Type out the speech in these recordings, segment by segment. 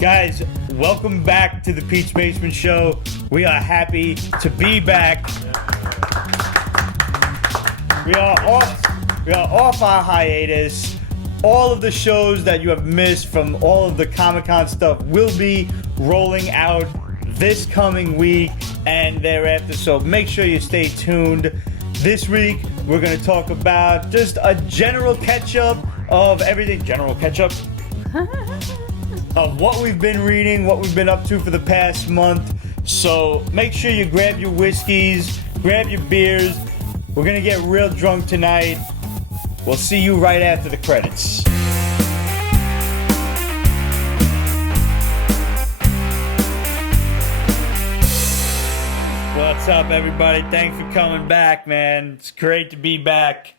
Guys, welcome back to the Pete's Basement Show. We are happy to be back. We are off our hiatus. All of the shows that you have missed from all of the Comic-Con stuff will be rolling out this coming week and thereafter, so make sure you stay tuned. This week, we're going to talk about just a general catch-up of everything. General catch-up? Of what we've been reading, what we've been up to for the past month. So make sure you grab your whiskeys, grab your beers. We're going to get real drunk tonight. We'll see you right after the credits. What's up, everybody? Thanks for coming back, man. It's great to be back.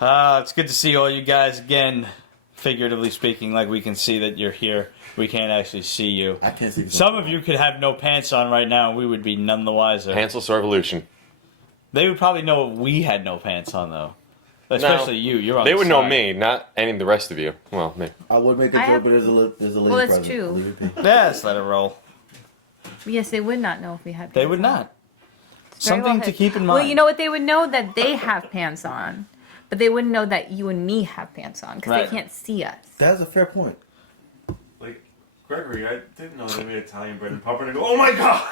It's good to see all you guys again. Figuratively speaking, like we can see that you're here. We can't actually see you. I can't see. Some of you could have no pants on right now, and we would be none the wiser. Pantsless revolution. They would probably know we had no pants on, though. Especially you. You're on. They the would side. know me, not any of the rest of you. Well, me. I would make a joke, but there's a lady. Well, that's present. true. Yes, let it roll. Yes, they would not know if we had pants They would on. not. Very Something well to said. keep in mind. Well, you know what? They would know that they have pants on, but they wouldn't know that you and me have pants on because Right. they can't see us. That's a fair point. Like, Gregory, I didn't know they made Italian bread and pepper. And I go, oh my god!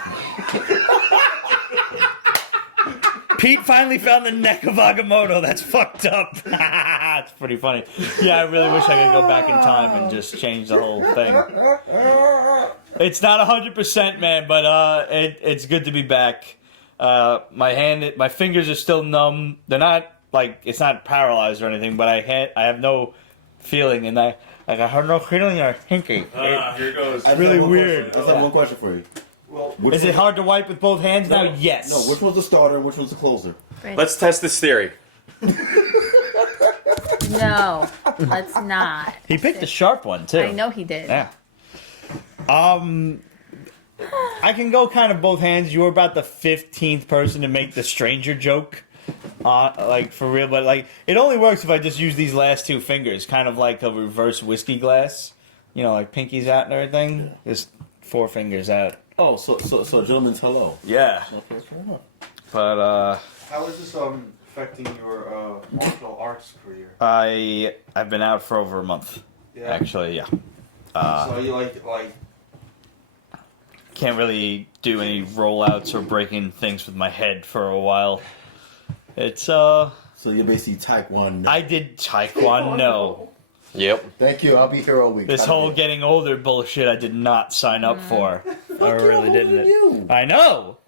Pete finally found the neck of Agamotto. That's fucked up. It's pretty funny. Yeah, I really wish I could go back in time and just change the whole thing. It's not 100%, man, but it's good to be back. My fingers are still numb. They're not like it's not paralyzed or anything, but I have no feeling, and I have no feeling or thinking. Here goes. It's really weird. I just have one question for you. Well, Is it hard to wipe with both hands now? Yes. No, which one's the starter and which one's the closer? Right. Let's test this theory. No, let's not. He picked a sharp one too. I know he did. Yeah. I can go kind of both hands. You were about the 15th person to make the stranger joke. Like for real, but like it only works if I just use these last two fingers, kind of like a reverse whiskey glass. You know, like pinkies out and everything. Just 4 fingers out. Oh, so gentlemen's hello. Yeah. Okay, fair enough. But how is this affecting your martial arts career? I've been out for over a month. Yeah. Actually, yeah. So you like Can't really do any rollouts or breaking things with my head for a while. It's So you're basically Taekwondo. I did Taekwondo. Yep. Thank you. I'll be here all week. This whole getting older bullshit I did not sign up for. I really didn't. You. I know.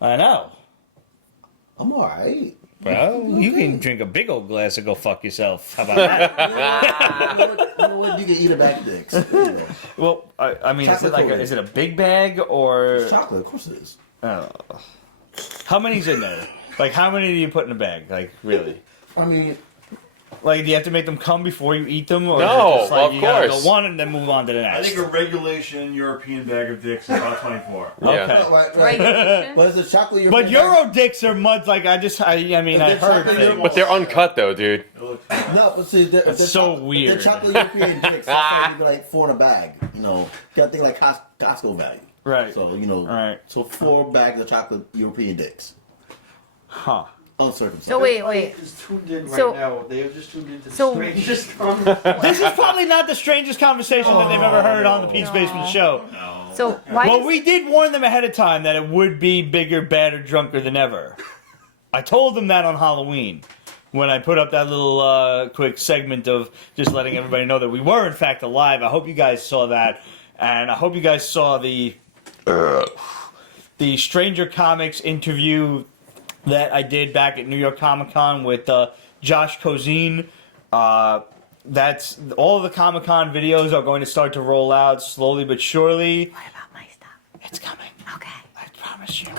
I'm alright. Well, you can drink a big old glass and go fuck yourself. How about that? You know what? You can eat a bag dicks. Anyway. Well, I mean, is it Chocolate like coated. is it a big bag or It's chocolate, of course it is. how many's in there? Like, how many do you put in a bag? Like, really? I mean, Like, do you have to make them come before you eat them? Or No, is it just like of you gotta course. go one and then move on to the I next? think a regulation European bag of dicks is about 24. Yeah. Okay. Regulation. But is it chocolate? But Euro dicks are muds like I mean I They're heard chocolate things. But they're uncut though, dude. It looks No, but see, That's so weird. The chocolate European dicks, that's like, be like 4 in a bag. You know, you gotta think like Costco value. Right. So, you know, Right. so 4 bags of chocolate European dicks. Huh. Uncircumcised. So wait. is tuned in So- now. They have just tuned into so- strangest comment. This is probably not the strangest conversation that they've ever heard on the Pete's Basement Show. So why? Well, does- we did warn them ahead of time that it would be bigger, badder, drunker than ever. I told them that on Halloween when I put up that little quick segment of just letting everybody know that we were in fact alive. I hope you guys saw that, and I hope you guys saw the Stranger Comics interview that I did back at New York Comic Con with Josh Cozine. That's all of the Comic Con videos are going to start to roll out slowly but surely. What about my stuff? It's coming. Okay. I promise you.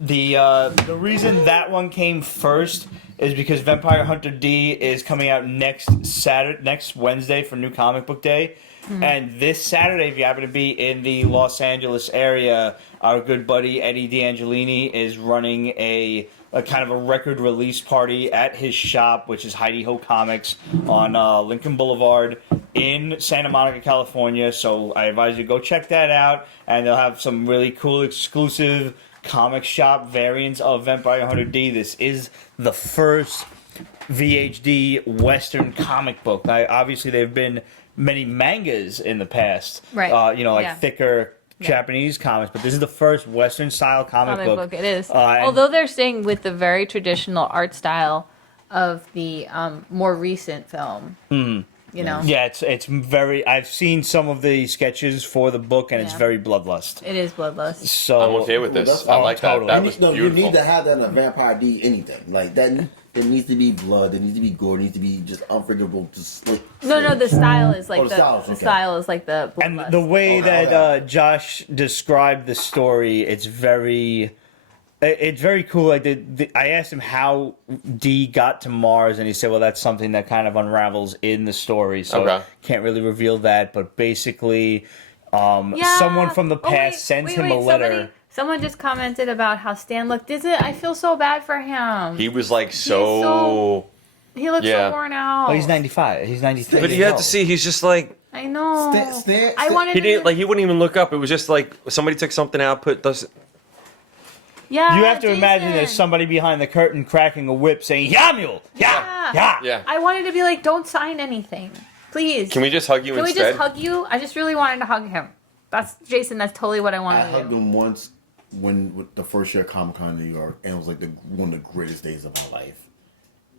The reason that one came first is because Vampire Hunter D is coming out next Wednesday for New Comic Book Day. And this Saturday, if you happen to be in the Los Angeles area, our good buddy Eddie D'Angelini is running a kind of a record release party at his shop, which is Heidi Ho Comics on Lincoln Boulevard. in Santa Monica, California. So I advise you go check that out, and they'll have some really cool exclusive comic shop variants of Vampire Hunter D. This is the first VHD Western comic book. Obviously, there have been many mangas in the past, Right. You know, like thicker Japanese comics, but this is the first Western style comic book. It is. And- Although they're staying with the very traditional art style of the more recent film. You know? Yeah, it's very. I've seen some of the sketches for the book, and it's Yeah. very bloodlust. It is bloodlust. So I'm okay with this. That's- I like totally. that. That was No, beautiful. you need to have that in a Vampire D anything. Like, that. There needs to be blood. There needs to be gore. There needs to be just unforgivable, just slick. No, the style is like Oh, the style is okay. style is like the bloodlust. And the way Oh, that okay. Josh described the story, it's very cool. Like I asked him how D got to Mars, and he said, "Well, that's something that kind of unravels in the story, so Okay. can't really reveal that." But basically, Yeah. someone from the Oh, past sends him a letter. Someone just commented about how Stan looked. I feel so bad for him. He was like so- He looks Yeah. so worn out. Well, he's 95. He's 93. But you have to see, he's just like I know. Stan- I wanted he to didn't like he wouldn't even look up. It was just like somebody took something out, put this. Yeah. You have to imagine there's Jason. somebody behind the curtain cracking a whip saying, "Yamul, yeah." Yeah. I wanted to be like, don't sign anything, please. Can we just hug you Can we instead? just hug you? I just really wanted to hug him. That's Jason. That's totally what I I wanted to hugged do. him once with the first year of Comic Con in New York, and it was like one of the greatest days of my life.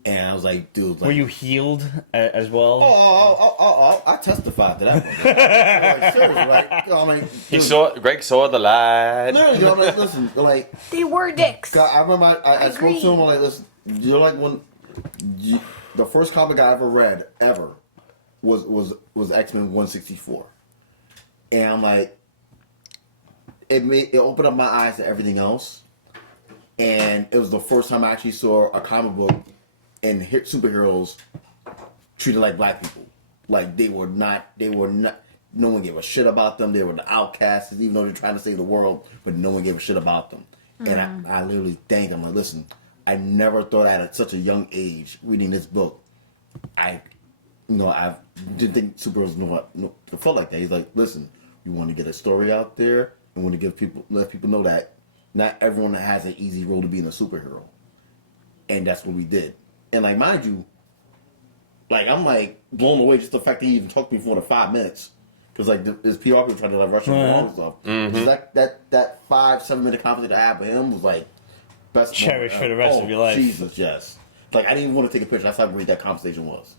And I was like, dude, like, Were you healed as well? I testified to that. Like, seriously, like, Greg saw the light. literally, I'm like, listen, like, They were dicks. God, I remember I spoke agree. to him. I'm like, listen, you're like the first comic I ever read was X-Men 164, and I'm like, it opened up my eyes to everything else, and it was the first time I actually saw a comic book and superheroes treated like black people. Like they were not. No one gave a shit about them. They were the outcasts, even though they're trying to save the world, but no one gave a shit about them. And I literally thanked them. Like, listen, I never thought at such a young age reading this book, I didn't think superheroes felt like that. He's like, listen, you want to get a story out there, and want to let people know that not everyone has an easy role to being a superhero, and that's what we did. And like, mind you, like I'm like blown away just the fact that he even talked to me for more than 5 minutes, because like his PR people trying to like rush him along and stuff. Just like that 5-7 minute conversation I had with him was like best Cherished moment for the rest ever. of your life. Jesus, yes. Like I didn't even want to take a picture. That's how great that conversation was.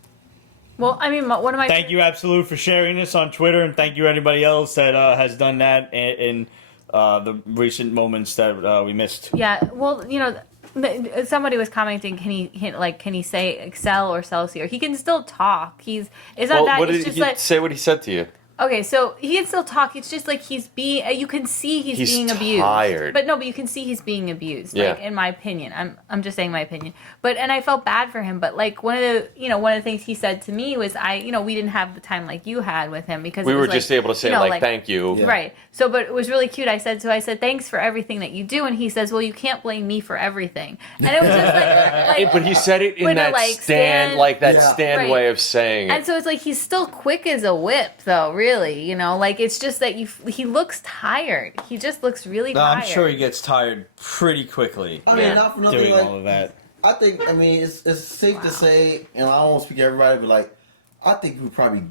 Well, I mean, one of my Thank you, Absolute, for sharing this on Twitter, and thank you anybody else that has done that in the recent moments that we missed. Yeah, well, you know, somebody was commenting, can he say Excel or Celsius? He can still talk. It's not Well, that. what It's did just he like say? What he said to you? okay, so he can still talk. It's just like he's being. You can see he's being abused. Tired. But you can see he's being abused. Yeah. Like in my opinion, I'm just saying my opinion. And I felt bad for him. But like one of the things he said to me was we didn't have the time like you had with him because We it were was just like, able to say you know, thank you. Yeah. Right. So, but it was really cute. I said thanks for everything that you do, and he says, well, you can't blame me for everything. And it was just like But he said it in When that like, stand, like that Yeah. stand Right. way of saying and it. so it's like he's still quick as a whip, though. Really, like it's just that he looks tired. He just looks really tired. I'm sure he gets tired pretty quickly I mean, Yeah. not for nothing. doing Like, all of that. I think, I mean, it's safe to say, and I don't speak to everybody, but like, I think we probably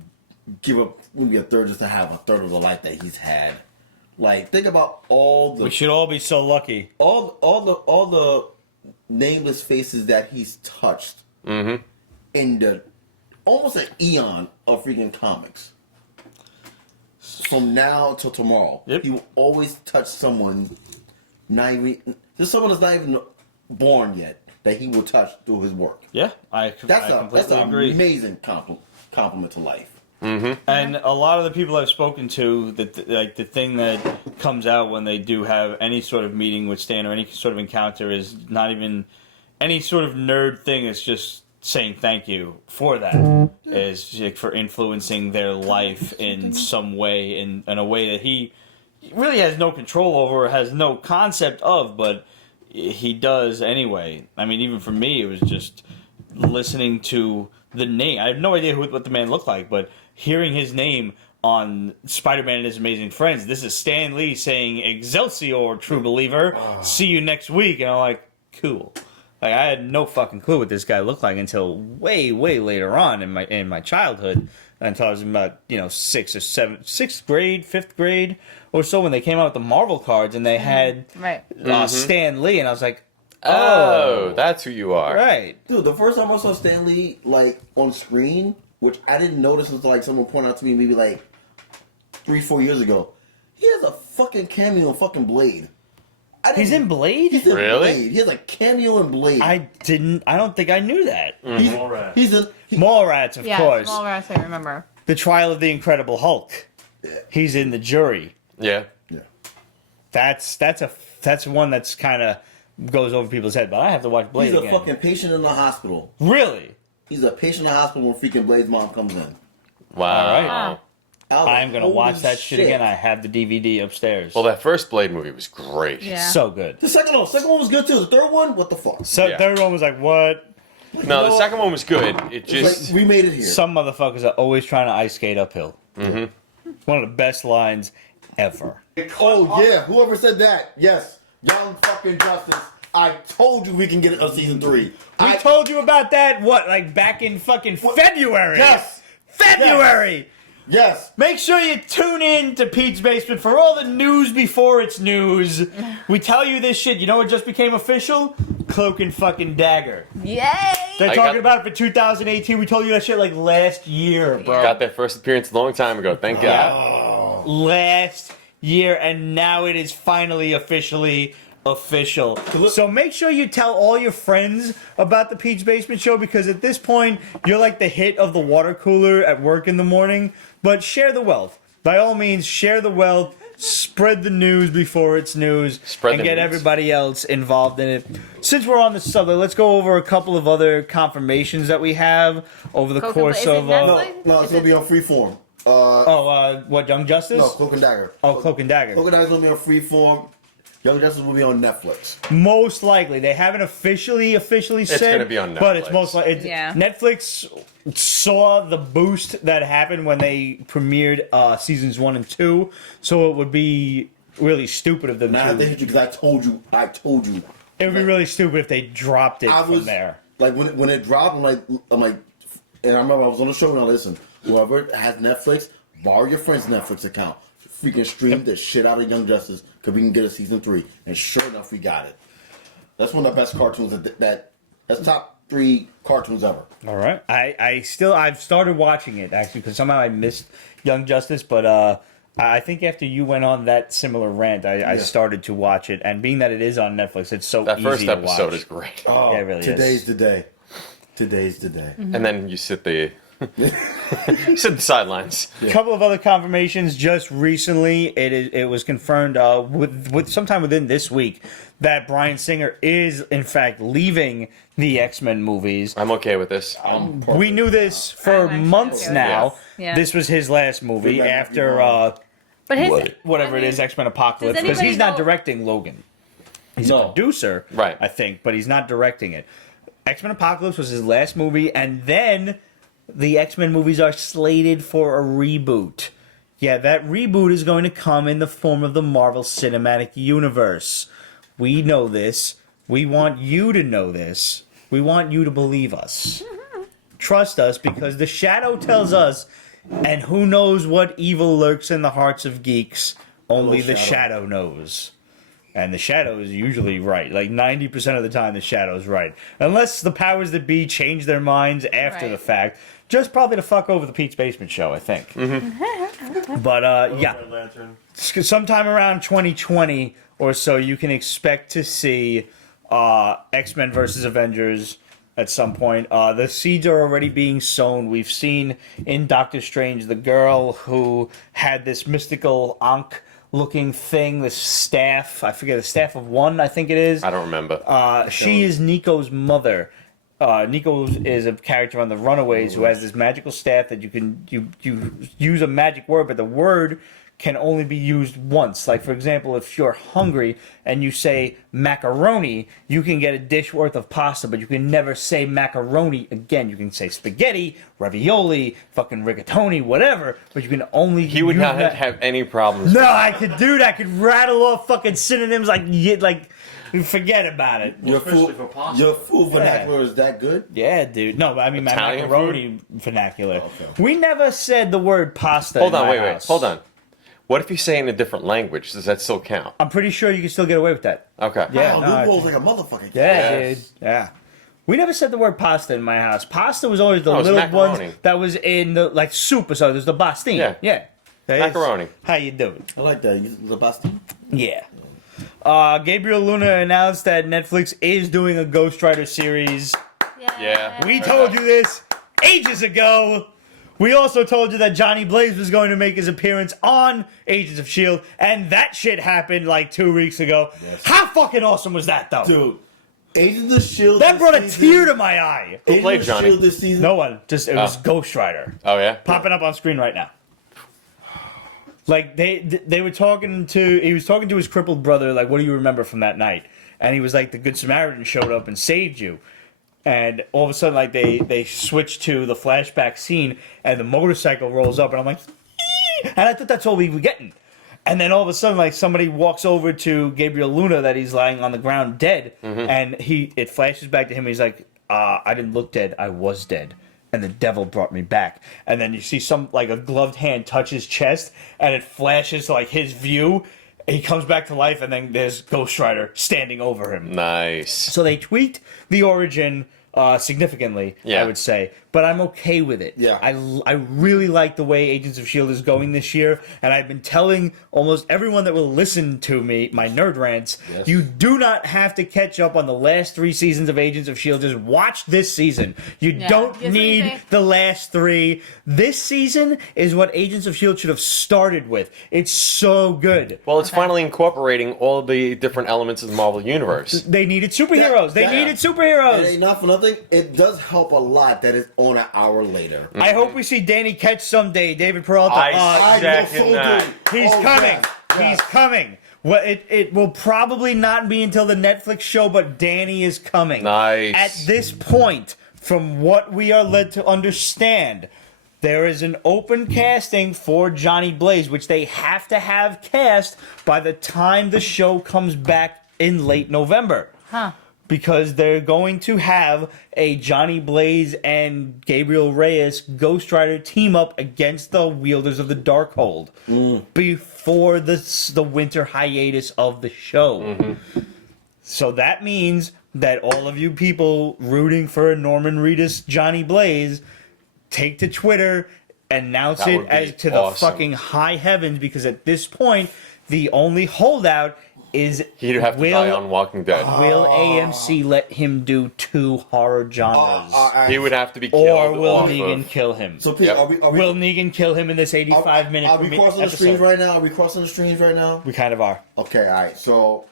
give up maybe a third just to have a third of the life that he's had. Like, think about all We the should all be so lucky. all the nameless faces that he's touched in the almost an eon of freaking comics. From now till tomorrow, Yep. he will always touch someone, just someone that's not even born yet, that he will touch through his work. Yeah, I That's completely an agree. amazing compliment to life. And a lot of the people I've spoken to, the thing that comes out when they do have any sort of meeting with Stan or any sort of encounter is not even any sort of nerd thing. It's just saying thank you for that. Is like, for influencing their life in some way, in a way that he really has no control over, or has no concept of, but he does anyway. I mean, even for me, it was just listening to the name. I have no idea what the man looked like, but hearing his name on Spider-Man and His Amazing Friends. This is Stan Lee saying, "Excelsior, true believer. See you next week." And I'm like, cool. Like, I had no fucking clue what this guy looked like until way, way later on in my childhood. Until I was in about, sixth grade, fifth grade or so, when they came out with the Marvel cards and they had Stan Lee, and I was like, Oh, that's who you are. right. Dude, the first time I saw Stan Lee, like, on screen, which I didn't notice until, like, someone pointed out to me maybe, like, 3-4 years ago, he has a fucking cameo in fucking Blade. He's in Blade? He's in Really? Blade. He has a cameo in Blade. I don't think I knew that. Mallrats. He's in... Mallrats, of course. Mallrats, I remember. The Trial of the Incredible Hulk. He's in the jury. Yeah. Yeah. That's one that's kind of goes over people's head, but I have to watch Blade He's a again. fucking patient in the hospital. Really? He's a patient in the hospital when freaking Blade's mom comes in. Wow. All right. Ah. I was I'm like, gonna watch holy that shit again. I have the DVD upstairs. Well, that first Blade movie was great. Yeah. So good. The second one was good too. The third one, what the fuck? So Yeah. third one was like, what? No, the second one was good. It It's just like, we made it here. Some motherfuckers are always trying to ice skate uphill. Mm-hmm. One of the best lines ever. Oh yeah, whoever said that? Yes, Young fucking Justice. I told you we can get a season 3. We told you about that, like back in fucking February. Yes. February! Yes. Make sure you tune in to Pete's Basement for all the news before it's news. We tell you this shit. You know what just became official? Cloak and fucking Dagger. Yay! They're I talking got- about it for 2018. We told you that shit like last year, bro. got that first appearance a long time ago. Thank God. Last year, and now it is finally officially official. So make sure you tell all your friends about the Pete's Basement Show, because at this point, you're like the hit of the water cooler at work in the morning. But share the wealth. By all means, share the wealth. Spread the news before it's news. Spread and the get news. everybody else involved in it. Since we're on the subject, let's go over a couple of other confirmations that we have over the course is it of... Netflix? No, it's gonna be on Freeform. what, Young Justice? No, Cloak and Dagger. Oh, Cloak and Dagger. Cloak and Dagger's gonna be on Freeform. Young Justice will be on Netflix. Most likely, they haven't officially said. gonna be on but it's Netflix. most likely. Yeah. Netflix saw the boost that happened when they premiered seasons 1 and 2, so it would be really stupid of them Nah, I to. think because I told you. It would be really stupid if they dropped it I from was there. like when it dropped, I'm like, and I remember I was on the show and I listened. Whoever has Netflix, borrow your friend's Netflix account. Freaking stream the shit out of Young Justice because we can get a season 3, and sure enough, we got it. That's one of the best cartoons that's top 3 cartoons ever. All right. I've started watching it actually because somehow I missed Young Justice, but I think after you went on that similar rant, I started to watch it, and being that it is on Netflix, it's so That easy first to episode watch. is great. Oh, Yeah, it really today's is. the day. Today's the day. And then you sit the sit the sidelines. A couple of other confirmations just recently. It was confirmed with sometime within this week that Bryan Singer is in fact leaving the X-Men movies. I'm okay with this. We knew this for I'm actually months okay with now. this. Yeah. This was his last movie We might not be after wrong. But his whatever it is, X-Men Apocalypse, does because he's anybody not know- directing Logan. He's No. a producer, Right. I think, but he's not directing it. X-Men Apocalypse was his last movie, and then the X-Men movies are slated for a reboot. Yeah, that reboot is going to come in the form of the Marvel Cinematic Universe. We know this. We want you to know this. We want you to believe us. Trust us, because the Shadow tells us, and who knows what evil lurks in the hearts of geeks? Only the Shadow knows. And the Shadow is usually right. Like 90% of the time, the Shadow's right. Unless the powers that be change their minds after Right. the fact. Just probably to fuck over the Pete's Basement Show, I think. But, yeah. Red Lantern. Sometime around 2020 or so, you can expect to see X-Men versus Avengers at some point. The seeds are already being sown. We've seen in Doctor Strange the girl who had this mystical Ankh-looking thing, this staff. I forget, the Staff of One, I think it is. I don't remember. She is Nico's mother. Nico is a character on the Runaways who has this magical staff that you use a magic word, but the word can only be used once. Like, for example, if you're hungry and you say macaroni, you can get a dish worth of pasta, but you can never say macaroni again. You can say spaghetti, ravioli, fucking rigatoni, whatever, but you can only He would use not that. have any problems. No, I could do that. I could rattle off fucking synonyms like forget about it. Your Especially food, for pasta. your food vernacular is that good? Yeah, dude. No, I mean my Italian macaroni vernacular. Okay. We never said the word pasta. Hold in on, my wait. house. Hold on. What if you say it in a different language? Does that still count? I'm pretty sure you can still get away with that. Okay. Yeah, Wow, no, loopholes like a motherfucker. Yeah, Yes. dude. Yeah. We never said the word pasta in my house. Pasta was always the No, it's little macaroni. ones that was in the like soup. So there's the bastine. Yeah. Yeah. That is Macaroni. How you doing? I like that. The Bastille. Yeah. Gabriel Luna announced that Netflix is doing a Ghost Rider series. Yeah. We told you this ages ago. We also told you that Johnny Blaze was going to make his appearance on Agents of S.H.I.E.L.D., and that shit happened like 2 weeks ago. Yes. How fucking awesome was that, though? Dude, Agents of S.H.I.E.L.D. That brought a this tear season- to my eye. Agents played of Johnny? S.H.I.E.L.D. this season. No one. Just it was Ghost Rider. Oh yeah. Popping up on screen right now. Like they were talking to he was talking to his crippled brother, like, what do you remember from that night? And he was like, the Good Samaritan showed up and saved you. And all of a sudden, like they switch to the flashback scene and the motorcycle rolls up and I'm like, "Ee!" And I thought that's all we were getting. And then all of a sudden, like, somebody walks over to Gabriel Luna that he's lying on the ground dead, and it flashes back to him. He's like, I didn't look dead, I was dead. And the devil brought me back. And then you see a gloved hand touch his chest, and it flashes to, like, his view. He comes back to life, and then there's Ghost Rider standing over him. Nice. So they tweaked the origin significantly, Yeah. I would say. But I'm okay with it. Yeah. I really like the way Agents of S.H.I.E.L.D. is going this year. And I've been telling almost everyone that will listen to me, my nerd rants, Yes. you do not have to catch up on the last 3 seasons of Agents of S.H.I.E.L.D. Just watch this season. You Yeah. don't Guess what you need say? the last 3. This season is what Agents of S.H.I.E.L.D. should have started with. It's so good. Well, it's finally incorporating all the different elements of the Marvel Universe. They needed superheroes. They That- needed And superheroes. ain't not for nothing. It does help a lot that it's on an hour later. I hope we see Danny Ketch someday. David Peralta. I know second that. He's Oh, coming. yes, yes. He's coming. Well, it will probably not be until the Netflix show, but Danny is coming. Nice. At this point, from what we are led to understand, there is an open casting for Johnny Blaze, which they have to have cast by the time the show comes back in late November. Huh. Because they're going to have a Johnny Blaze and Gabriel Reyes Ghost Rider team up against the wielders of the Darkhold before the winter hiatus of the show. So that means that all of you people rooting for Norman Reedus Johnny Blaze take to Twitter, announce That it would be as to awesome. the fucking high heavens, because at this point the only holdout is He'd have to die on Walking Dead. will AMC let him do 2 horror genres? He would have to be killed. Or will off Negan of- kill him? So, Pete, Yep. are we Will Negan kill him in this 85-minute Are we crossing the streams right now? Are we crossing the streams right now? We kind of are. Okay, all right. So,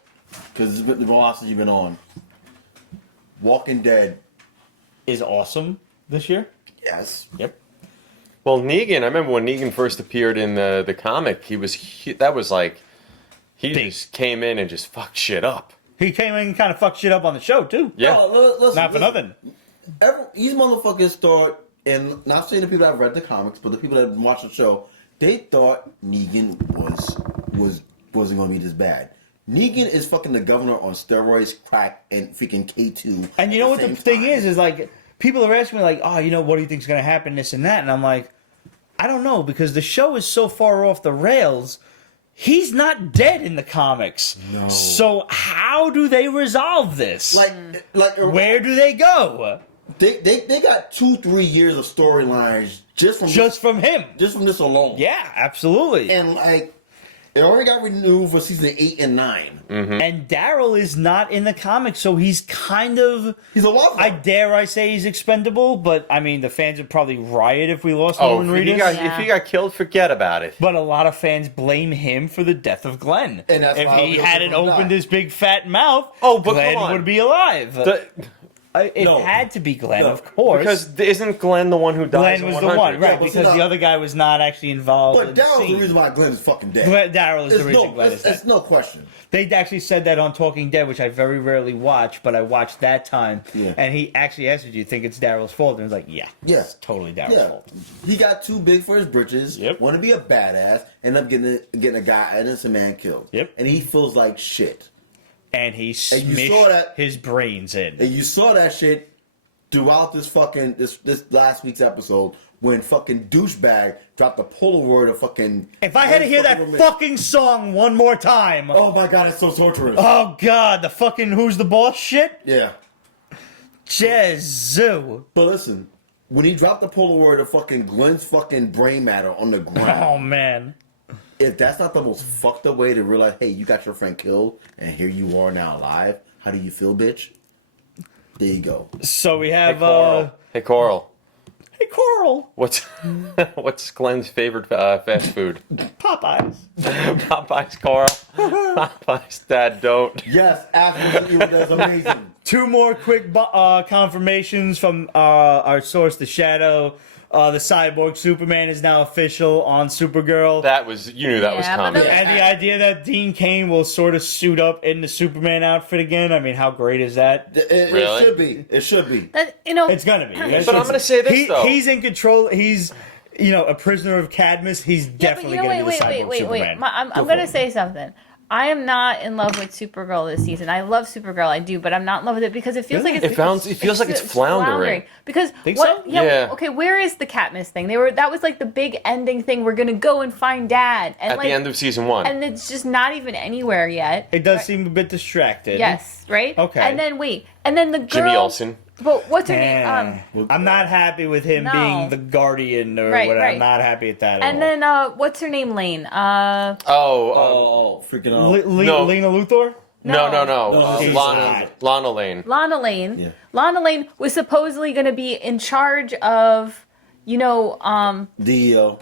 because it's been the last you've been on, Walking Dead. Is awesome this year? Yes. Yep. Well, Negan. I remember when Negan first appeared in the comic. He just came in and just fucked shit up. He came in and kind of fucked shit up on the show, too. Yeah. Not for nothing. These motherfuckers thought, and not saying the people that have read the comics, but the people that watched the show, they thought Negan wasn't going to be this bad. Negan is fucking the governor on steroids, crack, and freaking K2. And you know what the thing is like, people are asking me, like, oh, what do you think's going to happen, this and that? And I'm like, I don't know, because the show is so far off the rails. He's not dead in the comics. No. So how do they resolve this? Like Where do they go? they got 2-3 years of storylines just from him. just from this alone. Yeah, absolutely. And like, it already got renewed for season 8 and 9. And Daryl is not in the comics, so he's kind of... He's a love. I say he's expendable, but I mean, the fans would probably riot if we lost Oh, Norman if he, Reedus. got, Yeah. if he got killed, forget about it. But a lot of fans blame him for the death of Glenn. And that's if why he I'll be hadn't able to opened die. his big fat mouth, Oh, but Glenn come on. would be alive. It No. had to be Glenn, No. of course. Because isn't Glenn the one who dies? Glenn was in the 100? one, right? but Because see, the other guy was not actually involved. But in the Daryl's the scene. reason why Glenn is fucking dead. Daryl is the reason Glenn is dead. It's no question. They actually said that on Talking Dead, which I very rarely watch, but I watched that time. Yeah. And he actually asked, "Do you think it's Daryl's fault?" And I was like, "Yeah, Yeah. it's totally Daryl's Yeah, fault." he got too big for his britches. Yep. Want to be a badass, end up getting a guy, an innocent man killed. Yep. And he feels like shit. And he you smashed saw that- his brains in. And you saw that shit throughout this last week's episode when fucking douchebag dropped the Polaroid of fucking. If I had to hear that fucking song one more time, Oh my god, it's so torturous. oh god, the fucking who's the boss shit, Yeah. Jezu. But listen, when he dropped the Polaroid of fucking Glenn's fucking brain matter on the ground, Oh man. if that's not the most fucked up way to realize, hey, you got your friend killed, and here you are now alive, how do you feel, bitch? There you go. So we Hey, have Coral. Hey, Coral. hey Coral, What's Glenn's favorite fast food? Popeyes. Popeyes, Coral. Popeyes, Dad, don't. Yes, absolutely, that's amazing. Two more quick confirmations from our source, The Shadow. The Cyborg Superman is now official on Supergirl. You knew that was Yeah, but coming. those- And the idea that Dean Cain will sort of suit up in the Superman outfit again, I mean, how great is that? It Really? should be. It should be. That, It's gonna be. But I'm gonna say this, though. He's in control. He's, a prisoner of Cadmus. He's definitely gonna be the Cyborg Superman. I'm going to say something. I am not in love with Supergirl this season. I love Supergirl, I do, but I'm not in love with it because it feels Really? like it's It feels like it's floundering. Because Think what? so? Yeah. Okay, where is the Katniss thing? That was like the big ending thing. We're gonna go and find Dad, and At like, the end of season 1. and it's just not even anywhere yet. It does seem a bit distracted. Yes, right. Okay. And then the girl. Jimmy Olsen. But what's her name? I'm not happy with him No. being the Guardian or Right, whatever. right. I'm not happy at that. And at then what's her name? Lane. Oh, freaking all. out. No. Lena Luthor. No. No, she's Lana Lane. Lana Lane. Yeah. Lana Lane was supposedly going to be in charge of, DEO.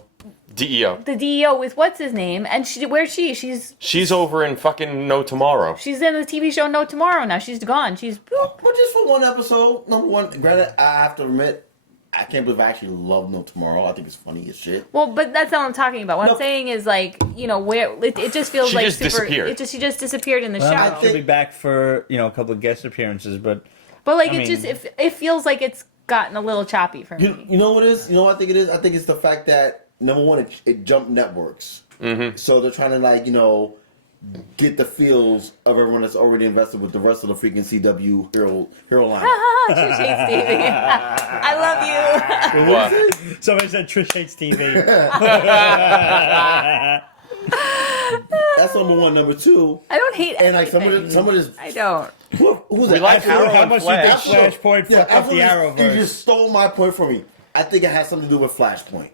DEO. the DEO with what's his name, and where's she? She's over in fucking No Tomorrow. She's in the TV show No Tomorrow now. She's gone. She's But just for one episode, number one, granted, I have to admit, I can't believe I actually love No Tomorrow. I think it's funny as shit. well, but that's not what I'm talking about. What No. I'm saying is like, where it just feels She like just disappeared. She just disappeared in the Well, shadow. she'll be back for a couple of guest appearances, but But like I it feels like it's gotten a little choppy for me. You know what it is? You know what I think it is? I think it's the fact that, number one, it jumped networks. Mm-hmm. So they're trying to, get the feels of everyone that's already invested with the rest of the freaking CW hero line. Trish hates TV. I love you. What? somebody said Trish hates TV. That's number one. Number two, I don't hate and like anything. some of this, I don't. who's We that? like Arrow How and much do you think Flash. Flashpoint Yeah, fucked up the absolutely. You Arrowverse? just stole my point from me. I think it has something to do with Flashpoint.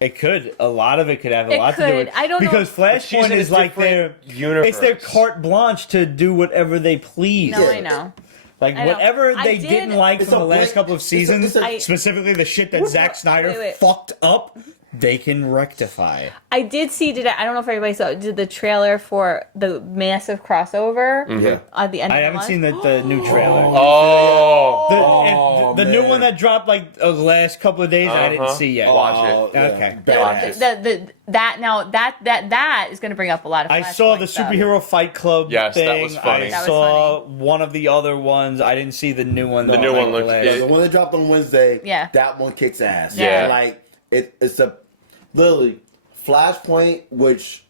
It could. A lot of it could have a It lot to do could. with I don't know. because She's Flashpoint in a is like their different universe. It's their carte blanche to do whatever they please. No, Yeah. I know. Like I know. whatever I they did- didn't like It's from a the last blank- couple of seasons, it's a- specifically the shit that Zack Snyder wait. fucked up, they can rectify. I did see. I don't know if everybody saw. Did the trailer for the massive crossover Yeah. at the end? I of the haven't month? seen the new trailer. Oh. The new man. one that dropped like the last couple of days, I didn't Uh-huh. see yet. Watch it. Okay. Watch it. That is going to bring up a lot of. I saw the Flashpoint stuff. superhero fight club Yes, that thing. was funny. I That was saw one of the other ones. I didn't see the new one. The new one looked- last- The one that dropped on Wednesday, Yeah. that one kicks ass. Yeah. Like, it's a, literally, Flashpoint, which,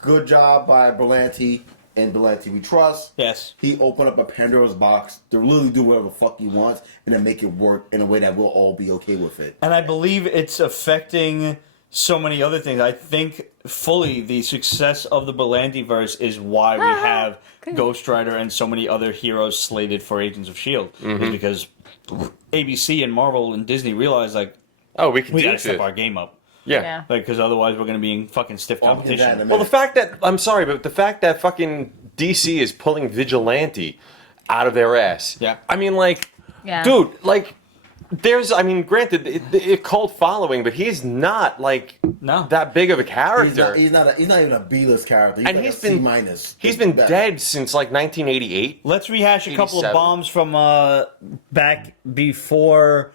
good job by Berlanti, and Berlanti we trust. Yes. He opened up a Pandora's box to literally do whatever the fuck he wants, and then make it work in a way that we'll all be okay with it. And I believe it's affecting so many other things. I think fully the success of the Berlanti-verse is why we have Ghost Rider and so many other heroes slated for Agents of S.H.I.E.L.D. Mm-hmm. Is because ABC and Marvel and Disney realize, like, Oh, we can we do gotta step it. our game up. Yeah. Like, because otherwise we're going to be in fucking stiff I'll get that in a competition. minute. Well, the fact that I'm sorry, but the fact that fucking DC is pulling Vigilante out of their ass. Yeah. I mean, like, Yeah. dude, like, I mean, granted, a cult following, but he's not like No. that big of a character. He's not even a B-list character. He's And like he's a been- C-minus. He's been Best. dead since like 1988. Let's rehash a couple of 87. bombs from back before,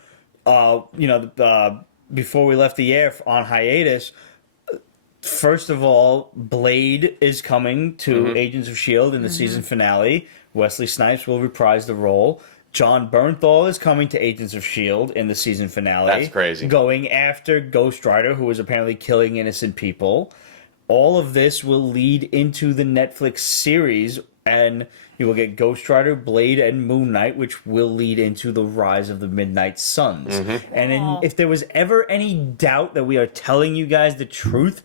before we left the air on hiatus. First of all, Blade is coming to Agents of S.H.I.E.L.D. in the season finale. Wesley Snipes will reprise the role. John Bernthal is coming to Agents of S.H.I.E.L.D. in the season finale. That's crazy. Going after Ghost Rider, who is apparently killing innocent people. All of this will lead into the Netflix series, and you will get Ghost Rider, Blade, and Moon Knight, which will lead into the Rise of the Midnight Suns. And if there was ever any doubt that we are telling you guys the truth,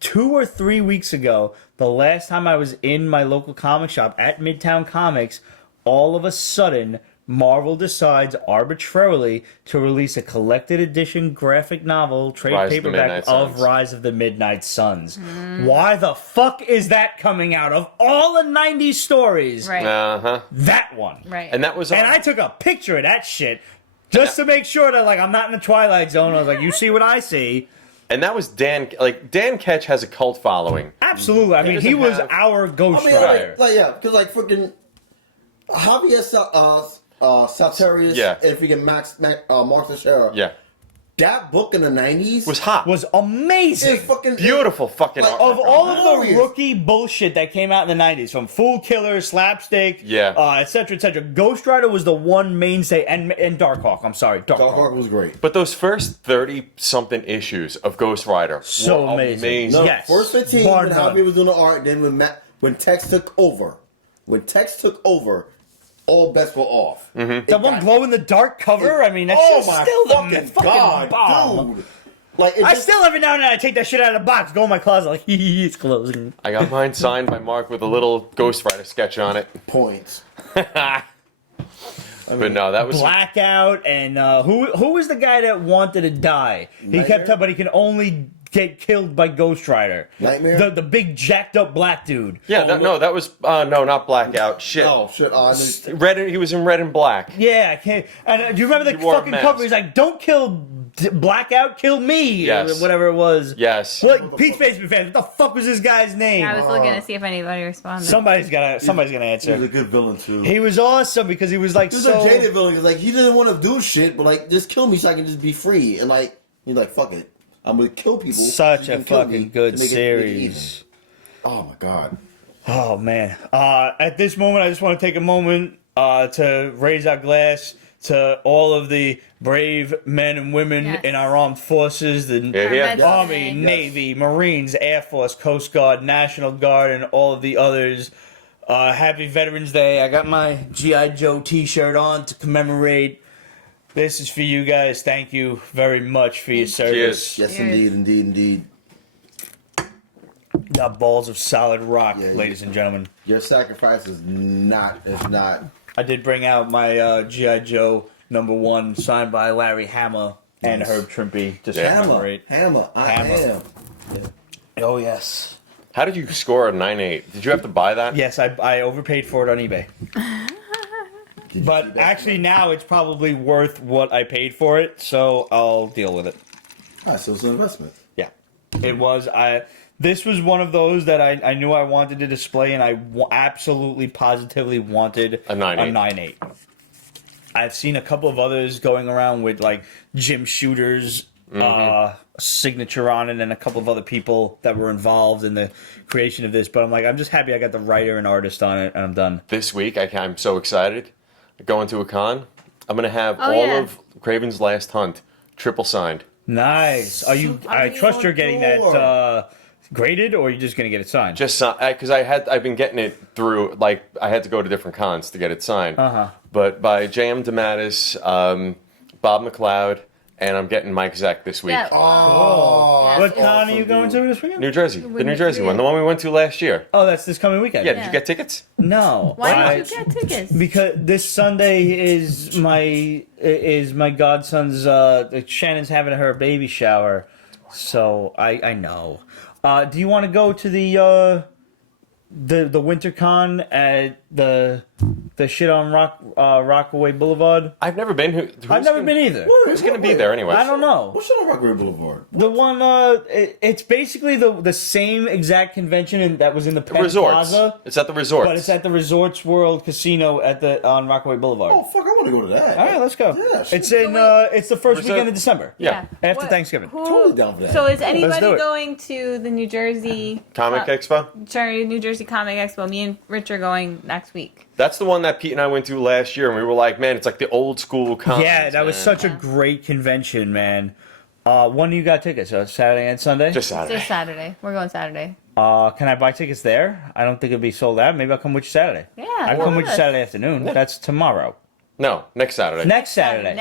2 or 3 weeks ago, the last time I was in my local comic shop at Midtown Comics, all of a sudden, Marvel decides arbitrarily to release a collected edition graphic novel trade Rise of the paperback Midnight of Suns. Rise of the Midnight Suns. Why the fuck is that coming out of all the 90s stories? Right. Uh-huh. That one. Right. And that was And I took a picture of that shit just to make sure that, like, I'm not in the Twilight Zone. I was like, you see what I see. and that was Dan. Like, Dan Ketch has a cult following. Absolutely. I mean, he doesn't was have- our Ghost I mean, Rider. because like freaking Javier Salterius, Yeah. and freaking Mark Teixeira. Yeah. That book in the 90s Was hot. Was amazing. is fucking Beautiful fucking Like, artwork Of on all that. of the Glorious. rookie bullshit that came out in the 90s, from Fool Killer, Slapstick, Yeah. et cetera, Ghost Rider was the one mainstay, and Darkhawk, I'm sorry, Dark Darkhawk. Hawk was great. But those first 30-something issues of Ghost Rider So were amazing. No, Yes. first 15 Bar when none. Javier was doing the art, then when Tex took over, all bets were off. Mm-hmm. That one glow-in-the-dark cover, I mean, that's Oh my still the fucking fucking god, bomb. dude! Like I still every now and then I take that shit out of the box, go in my closet like, it's closing. I got mine signed by Mark with a little Ghost Rider sketch on it. points. But no, that was Blackout, and who was the guy that wanted to die? He Nightmare? kept up, but he can only get killed by Ghost Rider. Nightmare? The big jacked up black dude. yeah. That was no, not Blackout. Shit. Oh shit! Red. He was in Red and Black. Yeah, I can't. And do you remember the He wore a fucking mask. cover? He's like, "Don't kill Blackout, kill me," Yes. or whatever it was. Yes. What? Peach Basement fans. What the fuck was this guy's name? I was looking to see if anybody responded. Somebody's gonna He was answer. a good villain too. He was awesome because he was like He was so. a jaded villain. 'Cause, like he didn't want to do shit, but like just kill me so I can just be free. And like he's like, fuck it, I'm gonna kill people. Such so you a can kill me fucking good to make it series. even. Oh my god. Oh man! At this moment, I just want to take a moment to raise our glass to all of the brave men and women Yes. in our armed forces, the Yeah, yeah. Yes. Army, Yes. Navy, Marines, Air Force, Coast Guard, National Guard, and all of the others. Happy Veterans Day! I got my GI Joe T-shirt on to commemorate. This is for you guys. Thank you very much for your service. Yes, Cheers. indeed. Got balls of solid rock, Yeah, ladies and gentlemen. Your sacrifice is not. I did bring out my G.I. Joe #1 signed by Larry Hama and Nice. Herb Trimpe. Just Yeah. to commemorate. Hammer. I Hammer. am. Oh, yes. How did you score a 9.8? Did you have to buy that? Yes, I overpaid for it on eBay. Did you But see that? actually now it's probably worth what I paid for it, so I'll deal with it. So it's an investment. Yeah. It was. This was one of those that I knew I wanted to display, and I absolutely, positively wanted A 9.8. 9.8. I've seen a couple of others going around with like Jim Shooter's signature on it, and a couple of other people that were involved in the creation of this. But I'm like, I'm just happy I got the writer and artist on it, and I'm done. This week, I'm so excited. Going to a con. I'm going to have Oh, all yeah. of Craven's Last Hunt triple signed. Nice. Are you? I trust you're getting that graded, or are you just gonna get it signed? Just because I've been getting it through, like, I had to go to different cons to get it signed. But by J.M. DeMattis, Bob McLeod, and I'm getting Mike Zeck this week. Yeah. Oh, Yes. What con are you going to this weekend? New Jersey, the New Jersey one, the one we went to last year. Oh, that's this coming weekend. Yeah, did you get tickets? No. Why did you get tickets? Because this Sunday is my godson's. Shannon's having her baby shower, so I know. Do you want to go to the WinterCon at the shit on Rockaway Boulevard. I've never been. I've never been either. Who's going to be there anyway? I don't know. What's on Rockaway Boulevard? The one, it's basically the same exact convention that was in the Penn Resorts. Plaza, It's at the resorts. but it's at the Resorts World Casino on Rockaway Boulevard. Oh fuck! I want to go to that. All right, let's go. Yeah, It's shit. in it's the first weekend of December. Yeah. After Thanksgiving. Totally down for that. So is do anybody it. going to the New Jersey Comic Expo. New Jersey Comic Expo? Me and Rich are going next week. That's the one that Pete and I went to last year, and we were like, man, it's like the old school comics. Yeah, that was man. such a great convention, man. When do you got tickets? Saturday and Sunday? Just Saturday. Just Saturday. We're going Saturday. Can I buy tickets there? I don't think it'll be sold out. Maybe I'll come with you Saturday. Yeah. I'll come with you Saturday afternoon. That's tomorrow. No, next Saturday. Next Saturday.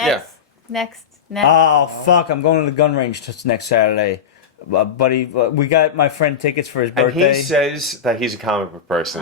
Next. Oh, fuck. I'm going to the gun range next Saturday. Buddy, we got my friend tickets for his And birthday. he says that he's a comic book person.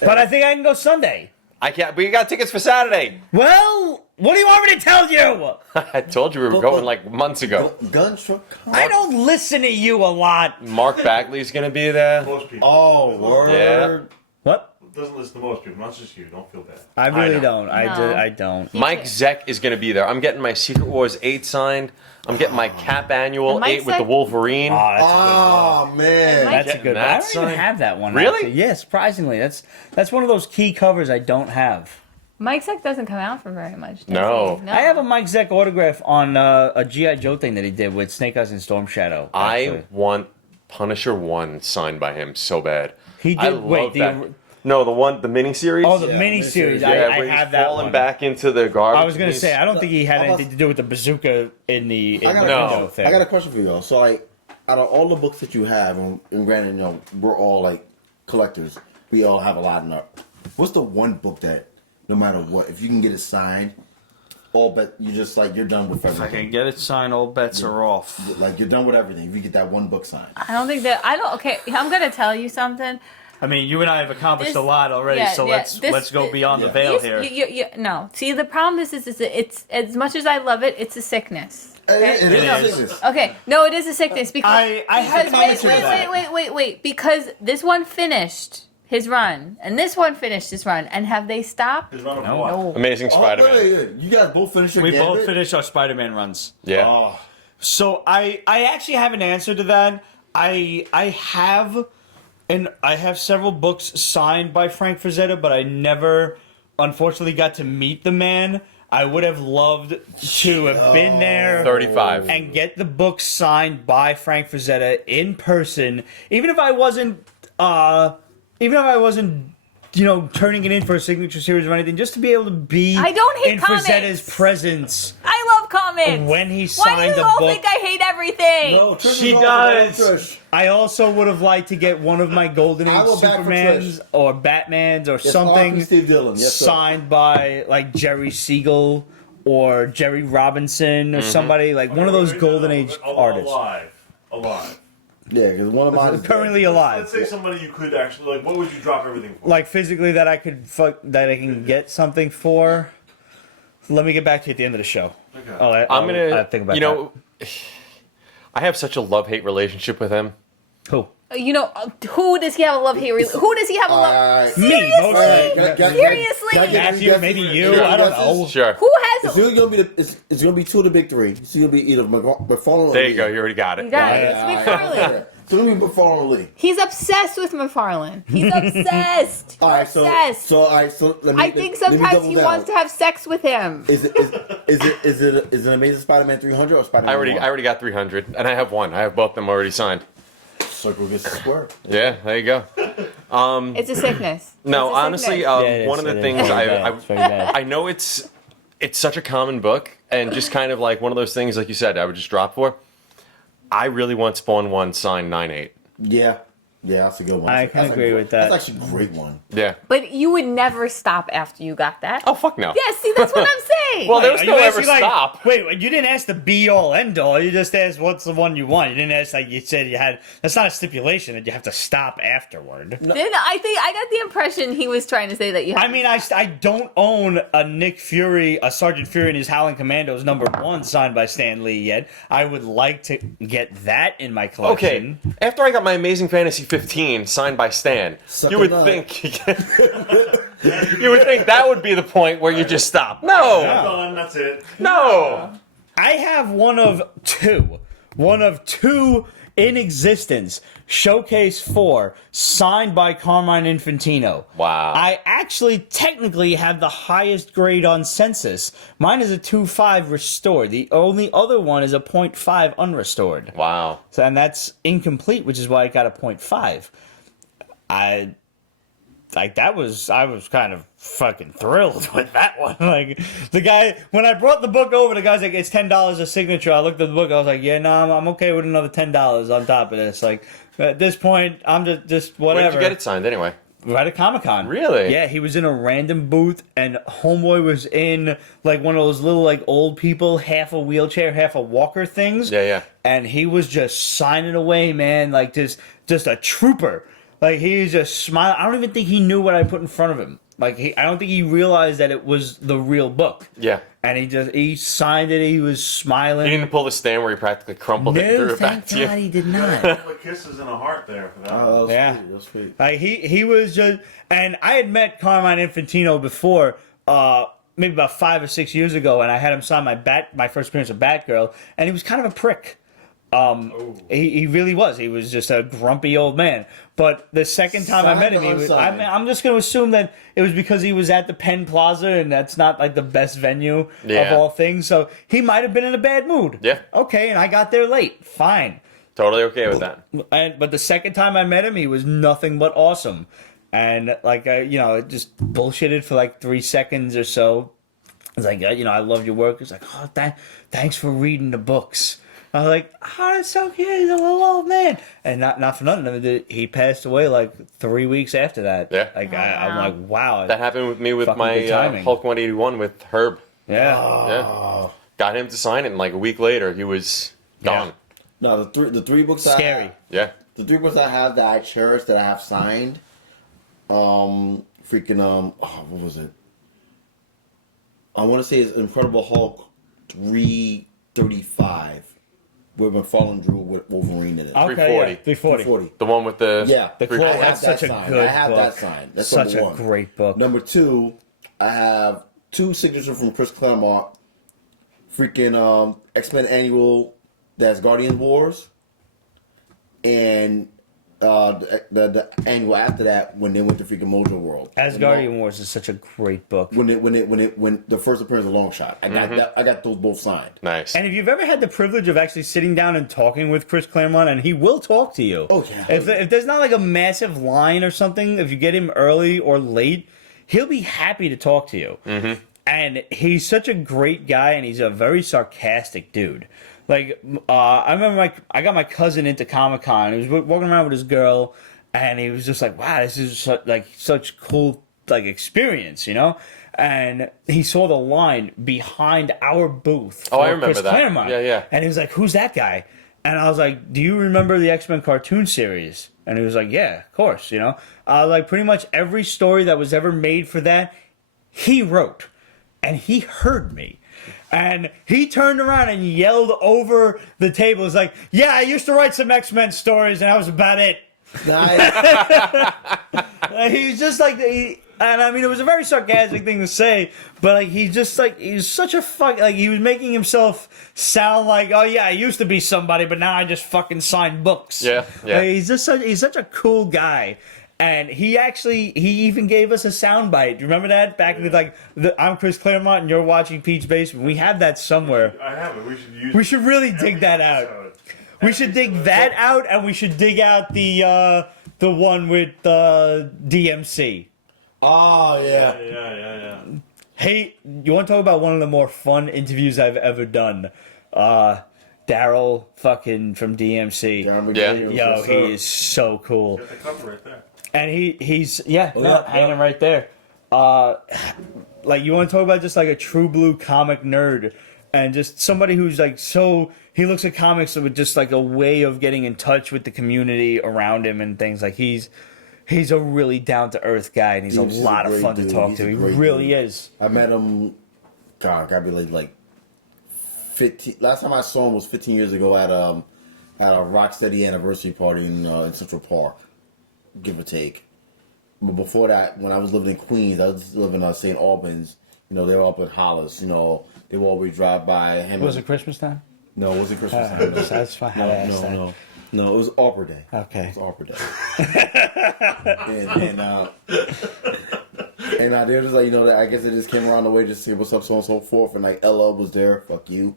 But I think I can go Sunday. I can't. We got tickets for Saturday. Well, what do you want me to tell you? I told you we were going like months ago. Gunstruck. I don't listen to you a lot. Mark Bagley's gonna be there. Most people. Oh, word. Yeah. What? Doesn't listen to most people, not just you. Don't feel bad. I really know. don't. No. I don't. Mike Zeck is gonna be there. I'm getting my Secret Wars 8 signed. I'm getting my Cap Annual And Mike 8 with the Zeck- Wolverine. Oh man. Mike- That's a Getting good one. I that don't even signed. have that one. Really? Actually. Yeah, surprisingly. That's one of those key covers I don't have. Mike Zeck doesn't come out for very much. Does No. he? I have a Mike Zeck autograph on a G.I. Joe thing that he did with Snake Eyes and Storm Shadow. I want Punisher 1 signed by him so bad. He I did. Wait, love that. No, the mini-series. oh, the Yeah, miniseries. miniseries. I where he's have that falling one. back into the garbage. I was gonna say I don't think he had How about- anything to do with the bazooka in the I got, No. thing. I got a question for you though. So like, out of all the books that you have, and granted, you know, we're all like collectors. We all have a lot in our. What's the one book that, no matter what, if you can get it signed, all bet you just like you're done with If I everything. can get it signed, all bets are off. Like you're done with everything. If you get that one book signed. I don't think that. Okay, I'm gonna tell you something. I mean, you and I have accomplished This- a lot already, yeah, so yeah, let's go beyond the veil This- here. no, see, the problem is it's as much as I love it, it's a sickness. Okay? It is. is. Okay, no, it is a sickness because I have an answer to that. wait, because this one finished his run and this one finished his run, and have they stopped? His run of No. what? No. Amazing Oh, Spider-Man. wait. You guys both finished your We Gambit? both finished our Spider-Man runs. Yeah. Oh, So I actually have an answer to that. I have several books signed by Frank Frazetta, but I never, unfortunately, got to meet the man. I would have loved to have been there 35. and get the book signed by Frank Frazetta in person, even if I wasn't, you know, turning it in for a signature series or anything, just to be able to be I don't hate in comics. Frazetta's presence I love comics. when he Why signed do the you all book. think I hate everything? no, Trish She is all about does. Trish. I also would have liked to get one of my Golden I Age will back for Supermans or Batmans or Yes, something Arthur Steve Dillon. Yes, sir. signed by like Jerry Siegel or Jerry Robinson or somebody like one of those Golden Age artists. Alive. Yeah, because one of mine is Currently Let's alive. say somebody you could actually, like, what would you drop everything for? Like physically that I can get something for. Let me get back to you at the end of the show. Okay. I'm gonna. I'll think about you know, I have such a love-hate relationship with him. that. Who? You know, who does he have a love-hate? Who does he have a love? Alright. Me, Seriously? mostly. Seriously? Matthew, maybe you. Sure. I don't know. Sure. Who It's has? really gonna be it's gonna be two of the big three. It's gonna be either McFarlane or There Lee. you go. You already got it. You got it. Yeah, It's yeah, McFarlane. yeah. It's gonna be McFarlane or Lee. He's obsessed with McFarlane. He's obsessed. All right, Obsessed. let me. I think let me sometimes double he down. wants to have sex with him. Is it Amazing Spider-Man 300 or Spider-Man? I already got 300, and I have one. I have both of them already signed. Circle gets the square. Yeah, there you go. It's a sickness. No, It's a honestly, sickness. one of the things I know it's such a common book, and just kind of like one of those things, like you said, I would just drop for. I really want Spawn 1 signed 9/8. Yeah, that's a good one. I can agree with that. That's actually a great one. Yeah. But you would never stop after you got that. Oh fuck no. Yeah, see, that's what I'm saying. Well, there was Are no you ever asking, like, stop. Wait, you didn't ask the be all end all. You just asked what's the one you want. You didn't ask like you said you had. That's not a stipulation that you have to stop afterward. Then I think I got the impression he was trying to say that you. I mean, I don't own a Nick Fury, a Sergeant Fury and his Howling Commandos #1 signed by Stan Lee yet. I would like to get that in my Okay, collection. after I got my Amazing Fantasy 15 signed by Stan, Suck you a would nut. think You would think that would be the point where you just stop. No, Done. That's it. no. I have one of two in existence. Showcase 4, signed by Carmine Infantino. Wow. I actually technically have the highest grade on census. Mine is a 2.5 restored. The only other one is a 0.5 unrestored. Wow. So, and that's incomplete, which is why I got a 0.5. I was kind of fucking thrilled with that one. Like, the guy, when I brought the book over, the guy's like, it's $10 a signature. I looked at the book, I was like, yeah, no, I'm okay with another $10 on top of this. Like, at this point, I'm just whatever. Where did you get it signed anyway? Right at Comic-Con. Really? Yeah, he was in a random booth, and Homeboy was in, like, one of those little, like, old people, half a wheelchair, half a walker things. Yeah, yeah. And he was just signing away, man, like, just a trooper. Like, he was just smiling. I don't even think he knew what I put in front of him. Like, I don't think he realized that it was the real book. Yeah. And he signed it, he was smiling. He didn't pull the stand where he practically crumpled it and threw No, it back thank to you. God he did not. The kisses and a heart there for that. Oh, that's Yeah. sweet. That's sweet. Like, he was just... And I had met Carmine Infantino before, maybe about 5 or 6 years ago, and I had him sign my first appearance of Batgirl, and he was kind of a prick. He really was. He was just a grumpy old man. But the second time I met him, I'm just going to assume that it was because he was at the Penn Plaza, and that's not like the best venue of all things. So he might have been in a bad mood. Yeah. Okay, and I got there late. Fine. Totally okay with that. But the second time I met him, he was nothing but awesome. And like just bullshitted for like 3 seconds or so. It's like, I love your work. It's like, oh, thanks for reading the books. I was like, oh, that's so cute. He's a little old man. And not for nothing, he passed away like 3 weeks after that. Yeah. Like, I'm like, wow. That happened with me with Fucking my good timing. Hulk 181 with Herb. Yeah. Yeah. Got him to sign it, and like a week later, he was gone. No, the three books Scary. Yeah. The 3 books I have that I cherish that I have signed. What was it? I want to say it's Incredible Hulk 335. Where McFarlane drew with Wolverine in it. Okay, 340. yeah, 340. The one with the... Yeah, The I Claw, have that's that such a signed. good I have book. that signed. That's Such number a one. great book. Number 2, I have 2 signatures from Chris Claremont. Freaking X-Men Annual, that's Guardian Wars, and the annual after that when they went to freaking Mojo World. Asgardian Wars is such a great book. When the first appearance of Longshot, I got those both signed. Nice. And if you've ever had the privilege of actually sitting down and talking with Chris Claremont, and he will talk to you. Oh, yeah. If there's not like a massive line or something, if you get him early or late, he'll be happy to talk to you. Mm-hmm. And he's such a great guy, and he's a very sarcastic dude. Like, I remember I got my cousin into Comic-Con. He was walking around with his girl, and he was just like, wow, this is such cool experience, And he saw the line behind our booth. Oh, I remember Chris that. Claremont. Yeah. And he was like, who's that guy? And I was like, do you remember the X-Men cartoon series? And he was like, yeah, of course, Like, pretty much every story that was ever made for that, he wrote. And he heard me. And he turned around and yelled over the table. He's like, yeah, I used to write some X-Men stories, and that was about it. Nice. He's just like... And I mean, it was a very sarcastic thing to say, but he's such a he was making himself sound like, oh yeah, I used to be somebody, but now I just fucking sign books. Yeah. He's such a cool guy. And he even gave us a soundbite. Do you remember that? Back with I'm Chris Claremont and you're watching Pete's Basement. We have that somewhere. I have it. We should really dig that out. We should dig that out, and we should dig out the one with DMC. Oh yeah. Yeah. Hey, you want to talk about one of the more fun interviews I've ever done? Daryl fucking from DMC. Yo, he is so cool. Got the cover right there. And he's hanging right there. You want to talk about just a true blue comic nerd, and just somebody who's he looks at comics with just a way of getting in touch with the community around him and things. He's a really down to earth guy, and he's a lot of fun to talk to. He really is. I met him. God, gotta be like 15. Last time I saw him was 15 years ago at a Rocksteady anniversary party in Central Park, give or take. but before that, when I was living in Queens, I was living on St. Albans. You know, they were up at Hollis. You know, they would always drive by him. Was it Christmas time? No, it wasn't Christmas time. That's fine. No, it was Arbor Day. Okay. It was Arbor Day. and they were just like, you know, I guess they just came around the way just to say what's up, so on and so forth. And like Ella was there, fuck you.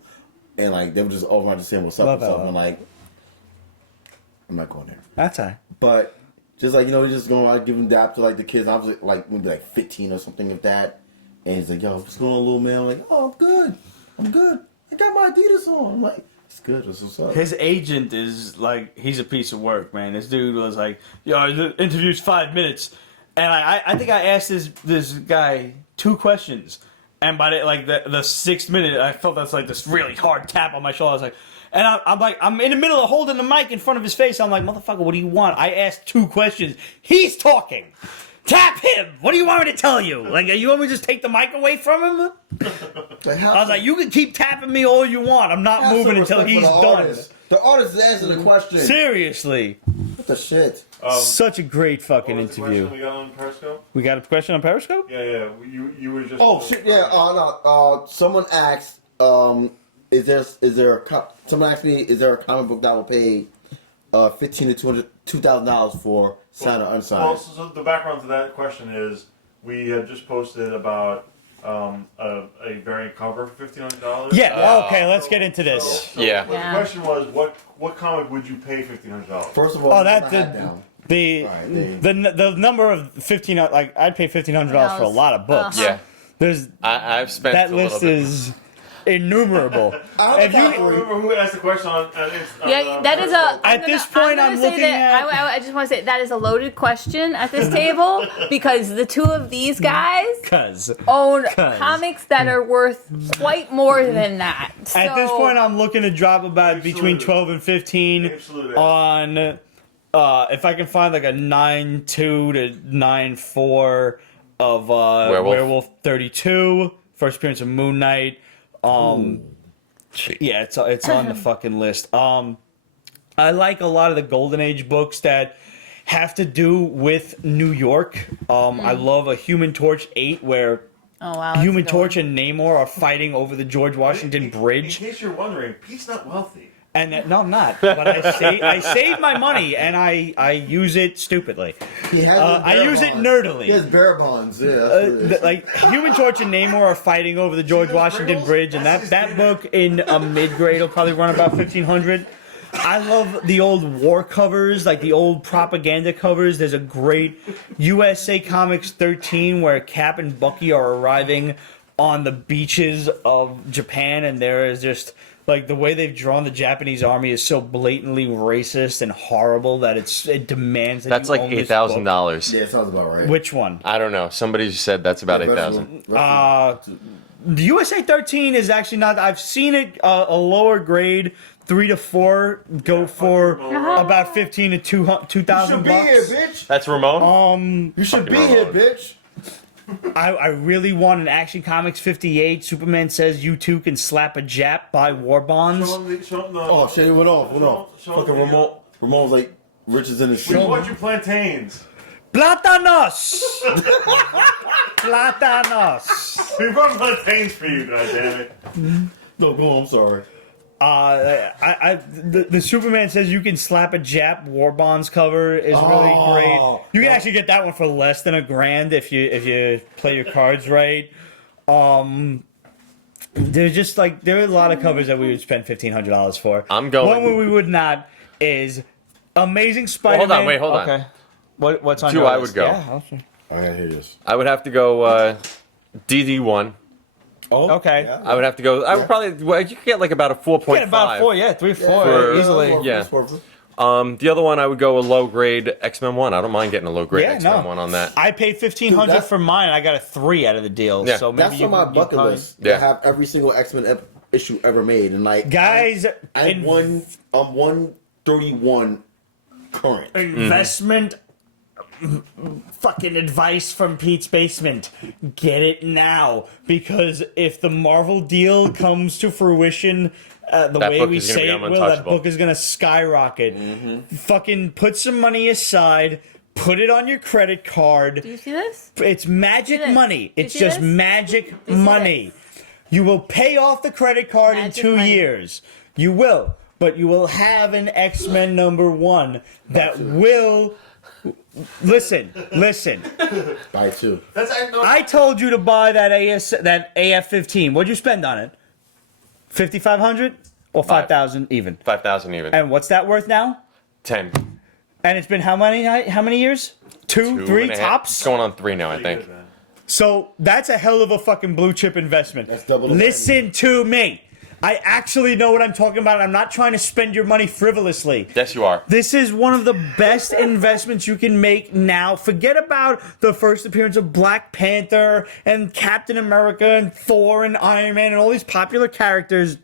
And like they were just over just saying what's up and stuff. And like, I'm not going there. That's all right. But just like, you know, we just going around giving dap to like the kids. I was like maybe like 15 or something like that. And he's like, yo, what's going on, little man? I'm like, oh, I'm good. I got my Adidas on. I'm like, it's good. That's what's up. His agent is like, he's a piece of work, man. This dude was like, yo, the interview's 5 minutes. And I think I asked this guy 2 questions. And by the 6th minute, I felt that's like this really hard tap on my shoulder. I was like, and I'm in the middle of holding the mic in front of his face. I'm like, motherfucker, what do you want? I asked 2 questions. He's talking. Tap him! What do you want me to tell you? Like, you want me to just take the mic away from him? I was like, you can keep tapping me all you want. I'm not moving until he's done. The artist is answering the question. Seriously. What the shit? Such a great fucking what was the interview. question we got on Periscope? We got a question on Periscope? Yeah. You were just. Oh shit! Yeah. No. Someone asked, someone asked me, is there a comic book that will pay $1,500 to $2,000 for signed or unsigned? Well, so the background to that question is we had just posted about a variant cover for $1,500. Yeah. Okay, let's get into this. So Yeah. The question was, what comic would you pay $1,500? First of all, the number of 15, like I'd pay $1,500 for a lot of books. Yeah. There's I've spent that a little list bit. is innumerable. I don't remember who asked the question on. That is a. At this point, I'm looking at. I just want to say that is a loaded question at this table because the 2 of these guys own comics that are worth quite more than that. So, At this point, I'm looking to drop about between 12 and 15 on. If I can find like a 9.2 to 9.4 of Werewolf 32, first appearance of Moon Knight. Yeah, it's on the fucking list. I like a lot of the Golden Age books that have to do with New York. I love a Human Torch 8 where Human Torch and Namor are fighting over the George Washington Bridge. In case you're wondering, Pete's not wealthy. And no, I'm not. But I save my money and I use it stupidly. I use it nerdily. He has bear bonds. Yeah. Like Human Torch and Namor are fighting over the George Washington Bridge, and that book in a mid grade will probably run about $1,500. I love the old war covers, like the old propaganda covers. There's a great USA Comics 13 where Cap and Bucky are arriving on the beaches of Japan, and there is just. Like, the way they've drawn the Japanese army is so blatantly racist and horrible that it demands that That's you like own this $8,000. Yeah, sounds about right. Which one? I don't know. Somebody just said that's about 8,000. The USA 13 is actually not... I've seen it a lower grade, 3 to 4, go for about 15 to 2,000 bucks. You should be here, bitch. That's Ramon? You should be here, bitch. I really want an Action Comics 58. Superman says you too can slap a Jap by War Bonds. Oh shit, it went off. Fucking Ramon was like, Rich is in his We show. want you plantains. Platanos! Platanos! We brought plantains for you, goddammit. No, go on, I'm sorry. The Superman says you can slap a Jap War Bonds cover is really great. You can actually get that one for less than $1,000 if you play your cards right. There's just like there are a lot of covers that we would spend $1,500 for. I'm going. One where we would not is Amazing Spider-Man. Well, hold on. Okay. What's on 2 your I list? would go. Yeah, I gotta hear this. I would have to go DD1. Oh, okay. yeah. I would have to go. I would probably. Well, you could get like about a 4.5. Get about 4, yeah, 3 or 4 For- easily. Yeah. The other one I would go a low grade X-Men 1. I don't mind getting a low grade Yeah, X-Men no. 1 on that. I paid $1,500 for mine, and I got a 3 out of the deal. Yeah. So maybe That's on my bucket list. Yeah. To have every single X-Men issue ever made, and like Guys, I'm 131 current. investment fucking advice from Pete's Basement. Get it now, because if the Marvel deal comes to fruition the That way book we is gonna say be it will, that untouchable. book is gonna skyrocket. Fucking put some money aside, Put it on your credit card. Do you see this? It's magic this? money. Do you It's see just this? magic Do you see money. You will pay off the credit card Magic in 2 money. years. You will. But you will have an X-Men #1 that will... Listen. Buy 2. I told you to buy that AF-15. What'd you spend on it? $5,500 or $5,000 even? 5,000 even. And what's that worth now? 10. And it's been how many years? Two, three and a half. tops? It's going on 3 now, I think. So that's a hell of a fucking blue chip investment. That's double the Listen to me. I actually know what I'm talking about. I'm not trying to spend your money frivolously. Yes, you are. This is one of the best investments you can make now. Forget about the first appearance of Black Panther and Captain America and Thor and Iron Man and all these popular characters.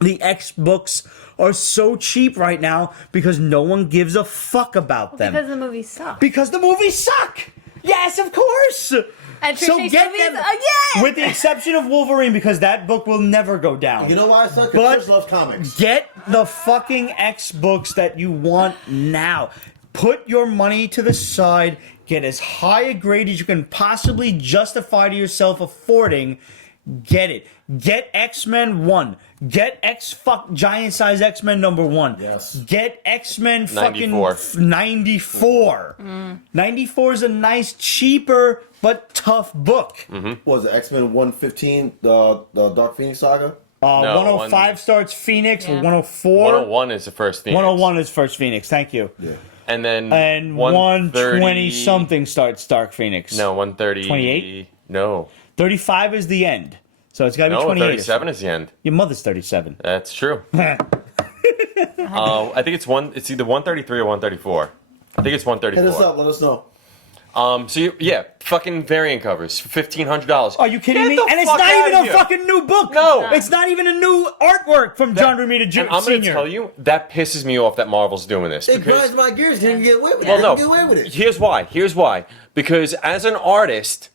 The X books are so cheap right now because no one gives a fuck about them. Because the movies suck. Because the movies suck. Yes, of course. And So Trish get movies them, again. with the exception of Wolverine, because that book will never go down. You know why I suck? But- Because Trish loves comics. Get the fucking X books that you want now. Put your money to the side. Get as high a grade as you can possibly justify to yourself affording. Get it. Get X-Men 1. Get giant size X-Men #1. Yes. Get X-Men fucking 94. 94. 94 is a nice, cheaper, but tough book. What was it, X-Men 115, the Dark Phoenix saga? No, 105 starts Phoenix, Yeah. or 104. 101 is the first Phoenix. 101 is first Phoenix. Thank you. Yeah. And then And 120 something starts Dark Phoenix. No, 130. 28? No. 35 is the end. So it's got to be No, 28. 37 is the end. Your mother's 37. That's true. I think it's either 133 or 134. I think it's Hit us 134. up, let us know. Fucking variant covers, $1,500. Are you kidding Get me? the And it's fuck not outta even a here. fucking new book. No. It's not even a new artwork from John Romita Jr. And I'm going to tell you, that pisses me off that Marvel's doing this. It because- grinds my gears. Didn't get away with it. Well, no. Didn't get away with it. Here's why. Because as an artist,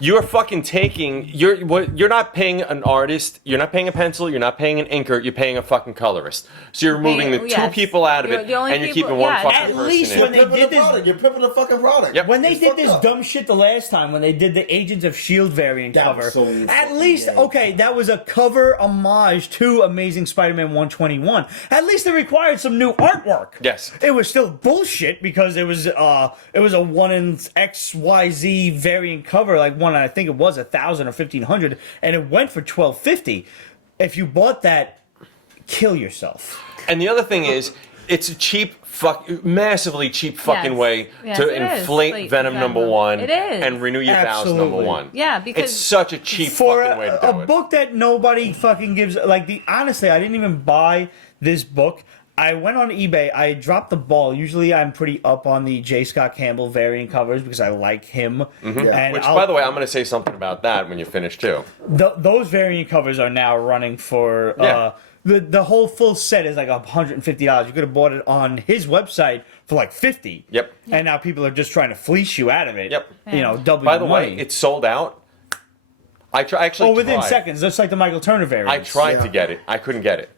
you're fucking taking. You're not paying an artist. You're not paying a pencil. You're not paying an inker. You're paying a fucking colorist. So you're removing the two yes. people out of You're it, the only and you're people- keeping one yeah, fucking at person least in. when You're they pimping did the this- product. You're pimping the fucking product. Yep. When they It's did fucked this up. dumb shit the last time, when they did the Agents of S.H.I.E.L.D. variant That cover, was so at fucking least, gay. okay, that was a cover homage to Amazing Spider-Man 121. At least it required some new artwork. Yes. It was still bullshit because it was a 1 in XYZ variant cover, like one, I think it was 1,000 or 1,500, and it went for $1,250. If you bought that, kill yourself. And the other thing is, it's a massively cheap fucking Yes. way Yes, to it is. inflate Like, Venom Venom. #1 It is. and renew your Vows Absolutely. #1. Yeah, because- it's such a cheap For fucking way to a do it. book that nobody fucking gives, honestly, I didn't even buy this book. I went on eBay. I dropped the ball. Usually, I'm pretty up on the J. Scott Campbell variant covers because I like him. And Which, I'll- by the way, I'm going to say something about that when you finish too. those variant covers are now running for Yeah. the whole full set is like $150. You could have bought it on his website for like $50. Yep. And now people are just trying to fleece you out of it. Yep. You know, double By your the money. way, it's sold out. Actually, within tried. seconds, just like the Michael Turner variant. I tried Yeah. to get it. I couldn't get it.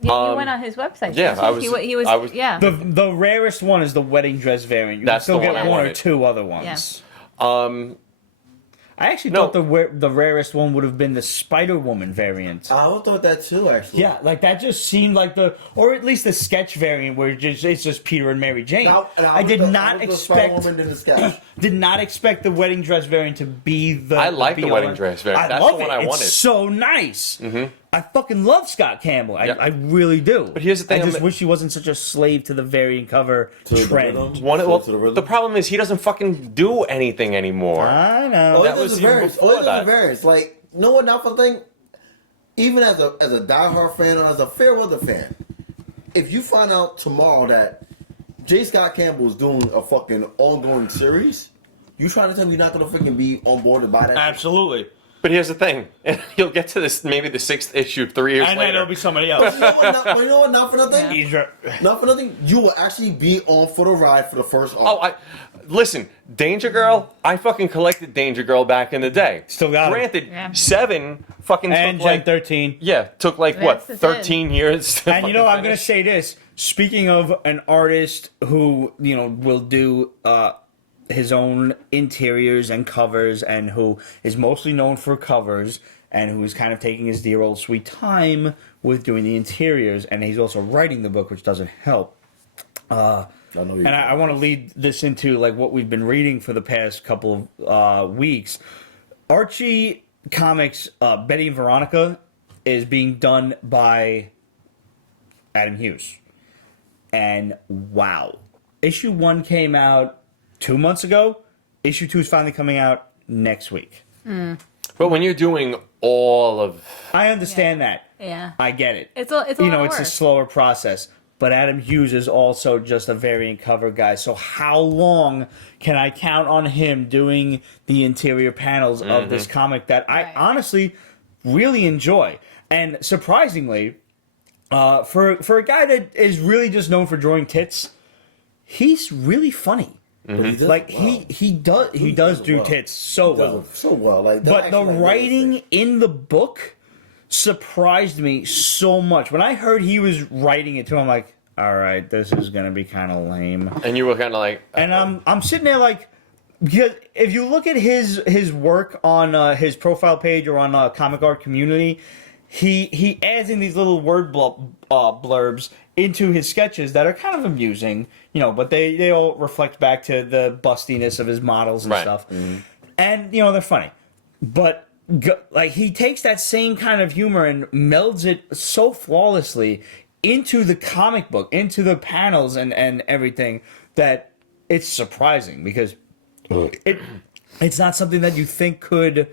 Yeah, you went on his website. yeah, didn't you? I was- He was. I was- Yeah. The rarest one is the wedding dress variant. You That's can still the get one I one or wanted. two other ones. Yeah. I actually No. thought the rarest one would have been the Spider Woman variant. I thought that too, actually. Yeah, like that just seemed like or at least the sketch variant where it's just Peter and Mary Jane. I did not expect did not expect the wedding dress variant to be the. I like the be wedding on- dress variant. I That's love the one it. I It's wanted. so nice. I fucking love Scott Campbell. Yeah. I really do. But here's the thing, I just I'm- wish he wasn't such a slave to the variant cover the trend. rhythm. Well, To the rhythm. the problem is he doesn't fucking do anything anymore. I know. That was even before that. Varies. Like, no one else I think, even as a diehard fan or as a fair weather fan, if you find out tomorrow that J. Scott Campbell is doing a fucking ongoing series, you trying to tell me you're not gonna freaking be on board to buy that? Absolutely. But here's the thing: you'll get to this maybe the 6th issue 3 years And then later. it'll be somebody else. You know what? Not for nothing. Idra- Not for nothing. You will actually be on for the ride for the first arc. Oh, listen, Danger Girl. I fucking collected Danger Girl back in the day. Still got 'em. Granted, Yeah. 7 fucking and took Gen like 13. took like what Yes, it 13 years. To And you know, fucking I'm going to finish. say this. speaking of an artist who, will do his own interiors and covers, and who is mostly known for covers, and who is kind of taking his dear old sweet time with doing the interiors, and he's also writing the book, which doesn't help. And I want to lead this into like what we've been reading for the past couple of weeks. Archie Comics, Betty and Veronica, is being done by Adam Hughes. And wow. Issue 1 came out 2 months ago. Issue 2 is finally coming out next week. But when you're doing all of... I understand that. Yeah. I get it. It's a lot of work. It's a slower process. But Adam Hughes is also just a variant cover guy. So how long can I count on him doing the interior panels of this comic that I honestly really enjoy? And surprisingly, for a guy that is really just known for drawing tits, he's really funny. He does do tits so well. But the writing in the book surprised me so much. When I heard he was writing it too, I'm like, all right, this is gonna be kind of lame. And you were kind of like... And I'm sitting there like, because if you look at his work on his profile page or on Comic Art Community, he adds in these little word blurbs into his sketches that are kind of amusing, but they all reflect back to the bustiness of his models and stuff. And they're funny. But he takes that same kind of humor and melds it so flawlessly into the comic book, into the panels and everything, that it's surprising, because it's not something that you think could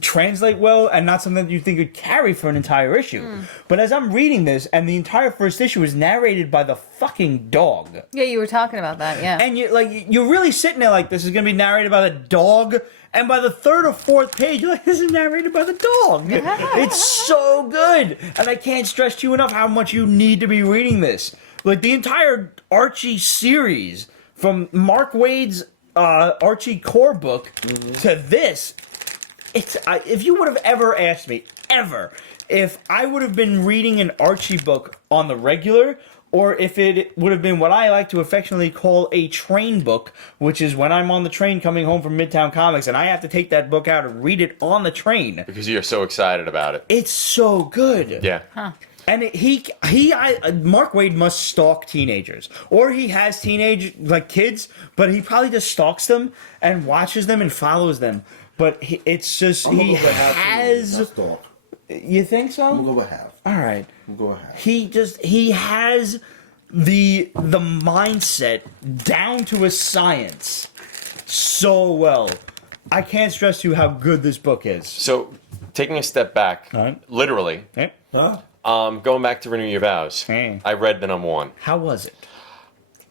translate well, and not something that you think could carry for an entire issue. But as I'm reading this, and the entire first issue is narrated by the fucking dog. Yeah, you were talking about that, yeah. And you're really sitting there like, this is going to be narrated by the dog, and by the third or fourth page, you're like, this is narrated by the dog. It's so good. And I can't stress to you enough how much you need to be reading this. Like, the entire Archie series, from Mark Waid's Archie core book to this, if you would have ever asked me, if I would have been reading an Archie book on the regular, or if it would have been what I like to affectionately call a train book, which is when I'm on the train coming home from Midtown Comics and I have to take that book out and read it on the train. Because you're so excited about it. It's so good. Yeah. And Mark Waid must stalk teenagers, or he has kids, but he probably just stalks them and watches them and follows them. But it's just he has. You think so? I'm gonna go with half. All right. I'm gonna go with half. He has the mindset down to a science so well. I can't stress to you how good this book is. So, taking a step back, literally, going back to Renew Your Vows, I read the number 1. How was it?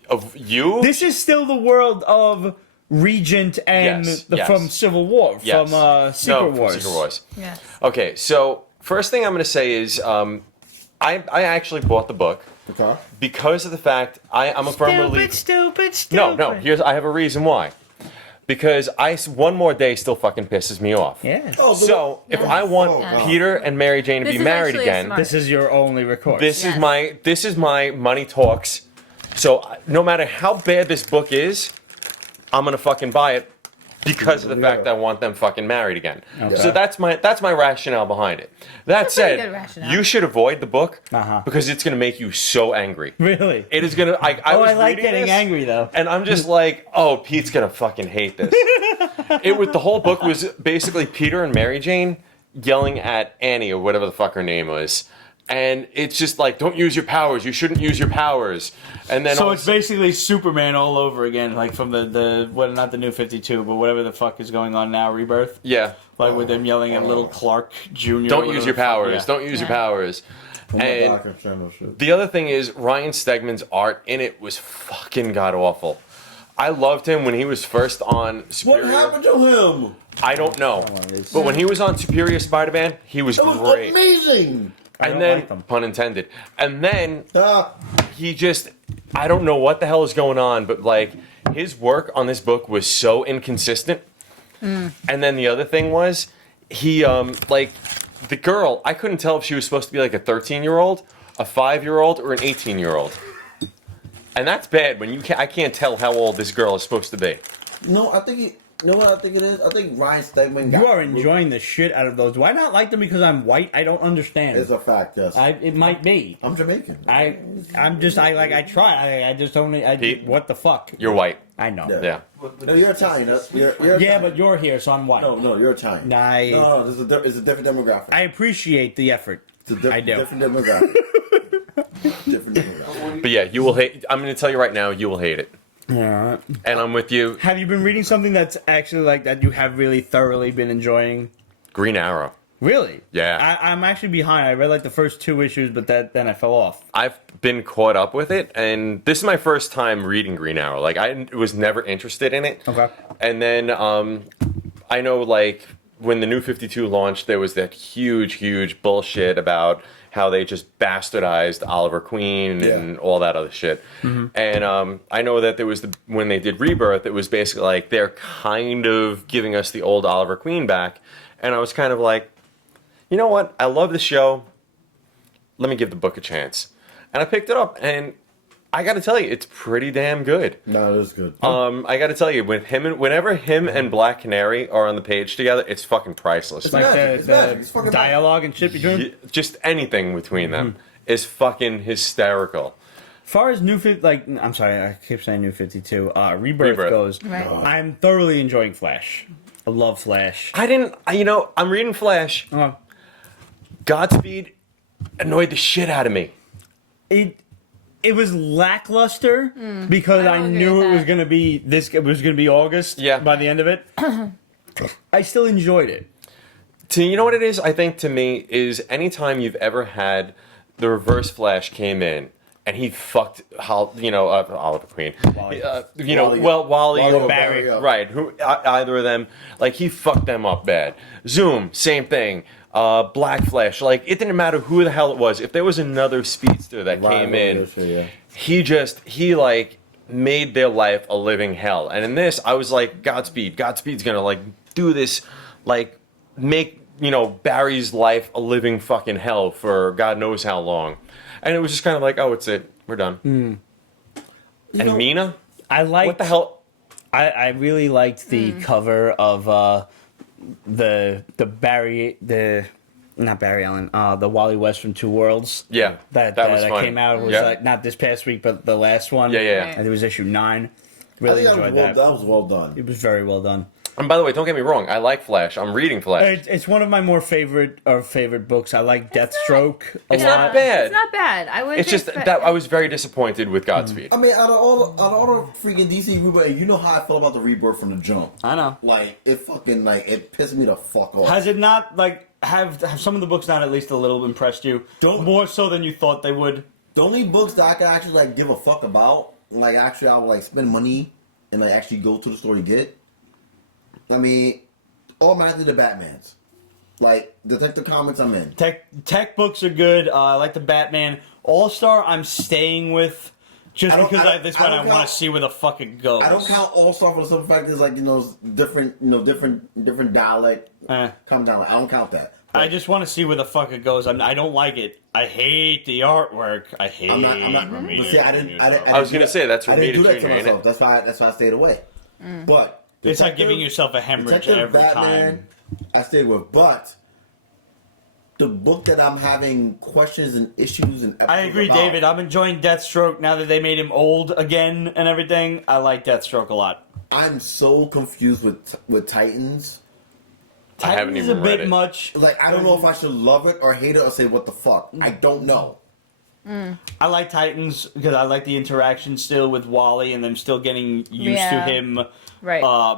Of you? This is still the world of Regent and from Civil War, from Secret Wars. From Secret Wars. Yes. Okay, so first thing I'm going to say is I actually bought the book because of the fact I'm a firm believer. Stupid. No. I have a reason why. Because one more day still fucking pisses me off. Yes. So if I want Peter and Mary Jane to be married again, this is your only recourse. This is my money talks. So no matter how bad this book is, I'm gonna fucking buy it because of the fact that I want them fucking married again. Okay. So that's my rationale behind it. That said, you should avoid the book because it's gonna make you so angry. Really? It is gonna. I like getting angry though, and I'm just like, oh, Pete's gonna fucking hate this. The whole book was basically Peter and Mary Jane yelling at Annie or whatever the fuck her name was. And it's just like, don't use your powers. You shouldn't use your powers. And then it's basically Superman all over again, like from the not the New 52, but whatever the fuck is going on now, Rebirth. Yeah, like with them yelling at little Clark Jr. Don't use your powers. Yeah. Don't use your powers. And the other thing is Ryan Stegman's art in it was fucking god awful. I loved him when he was first on Superior. What happened to him? I don't know. But when he was on Superior Spider-Man, he was great. Amazing. And then, pun intended, and then he just, I don't know what the hell is going on, but like his work on this book was so inconsistent. And then the other thing was, he, the girl, I couldn't tell if she was supposed to be like a 13-year-old, a 5-year-old, or an 18-year-old. And that's bad when I can't tell how old this girl is supposed to be. No, I think you know what I think it is. I think Ryan Stegman. You are enjoying the shit out of those. Do I not like them because I'm white? I don't understand. It's a fact, yes. It might be. I'm Jamaican. I try. I just don't. Pete, what the fuck? You're white. I know. Yeah. No, you're Italian. You're Yeah, Italian. but you're here, so I'm white. No, you're Italian. No, It's a different demographic. I appreciate the effort. I do. Different demographic. Different demographic. But yeah, you will hate. I'm going to tell you right now, you will hate it. Yeah. And I'm with you. Have you been reading something that's actually like that you have really thoroughly been enjoying? Green Arrow. Really? Yeah. I'm actually behind. I read like the first 2 issues, but then I fell off. I've been caught up with it, and this is my first time reading Green Arrow. Like, I was never interested in it. Okay. And then I know, like, when the New 52 launched, there was that huge bullshit about how they just bastardized Oliver Queen and all that other shit. Mm-hmm. And I know that there was when they did Rebirth, it was basically like they're kind of giving us the old Oliver Queen back. And I was kind of like, you know what? I love the show. Let me give the book a chance. And I picked it up, and I got to tell you, it's pretty damn good. No, it is good. I got to tell you, whenever him and Black Canary are on the page together, it's fucking priceless. It's Like magic. It's magic. It's the fucking dialogue and shit between. Just anything between them is fucking hysterical. As far as I'm sorry, I keep saying New 52. Rebirth goes. Right. I'm thoroughly enjoying Flash. I love Flash. I'm reading Flash. Godspeed annoyed the shit out of me. It was lackluster because I knew it was gonna be It was gonna be August. Yeah. By the end of it, I still enjoyed it. You know what it is? I think to me is anytime you've ever had the Reverse Flash came in and he fucked Oliver Queen, Wally. Wally or Barry. right? Either of them, like he fucked them up bad. Zoom, same thing. Black Flash, like it didn't matter who the hell it was. If there was another speedster that came in, he like made their life a living hell. And in this, I was like, Godspeed's gonna like do this, like make Barry's life a living fucking hell for God knows how long. And it was just kind of like, oh, it's it, we're done. And Mina, what the hell? I really liked the cover of the Barry not Barry Allen the Wally West from Two Worlds. Yeah, that was funny. came out. It was like not this past week, but the last one. Yeah. And it was issue 9. Really enjoyed that. That was well done. It was very well done. And by the way, don't get me wrong, I like Flash. I'm reading Flash. It's one of my more favorite books. I like Deathstroke a It's lot. not bad. It's not bad. I would. It's just that I was very disappointed with Godspeed. I mean, out of all the freaking DC Rebirth, you know how I felt about the Rebirth from the jump. I know. Like it fucking it pissed me the fuck off. Has it not have some of the books not at least a little impressed you? More so than you thought they would. The only books that I could actually give a fuck about, actually I would spend money and actually go to the store to get. I mean, automatically the Batmans. Detective Comics, I'm in. Tech books are good. I like the Batman. All-Star, I'm staying with just because I want to see where the fuck it goes. I don't count All-Star for the simple fact it's different dialect. Come down. I don't count that. I just want to see where the fuck it goes. I don't like it. I hate the artwork. I hate. I'm not. But see, I was gonna say that's I didn't do that to Romita Jr., myself. That's why I stayed away. But it's like giving yourself a hemorrhage Detective every Batman, time. I stayed with, but the book that I'm having questions and issues and episodes I agree, about, David. I'm enjoying Deathstroke now that they made him old again and everything. I like Deathstroke a lot. I'm so confused with Titans. I haven't Titans is even a read bit it. much. I don't know if I should love it or hate it or say what the fuck. I don't know. I like Titans because I like the interaction still with Wally and them still getting used to him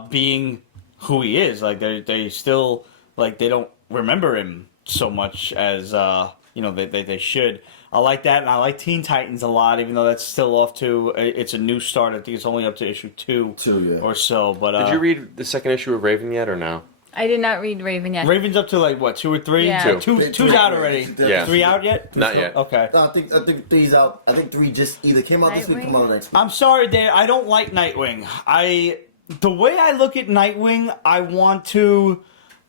being who he is. They still they don't remember him so much as they should. I like that, and I like Teen Titans a lot, even though that's still off to it's a new start. I think it's only up to issue 2 or so. But did you read the second issue of Raven yet or no? I did not read Raven yet. Raven's up to 2 or 3? Yeah. Two's out already. Yeah. 3 out yet? Not yet. Okay. No, I think 3's out. I think 3 just either came out this week or Nightwing? come out next week. I'm sorry, Dan. I don't like Nightwing. The way I look at Nightwing, I want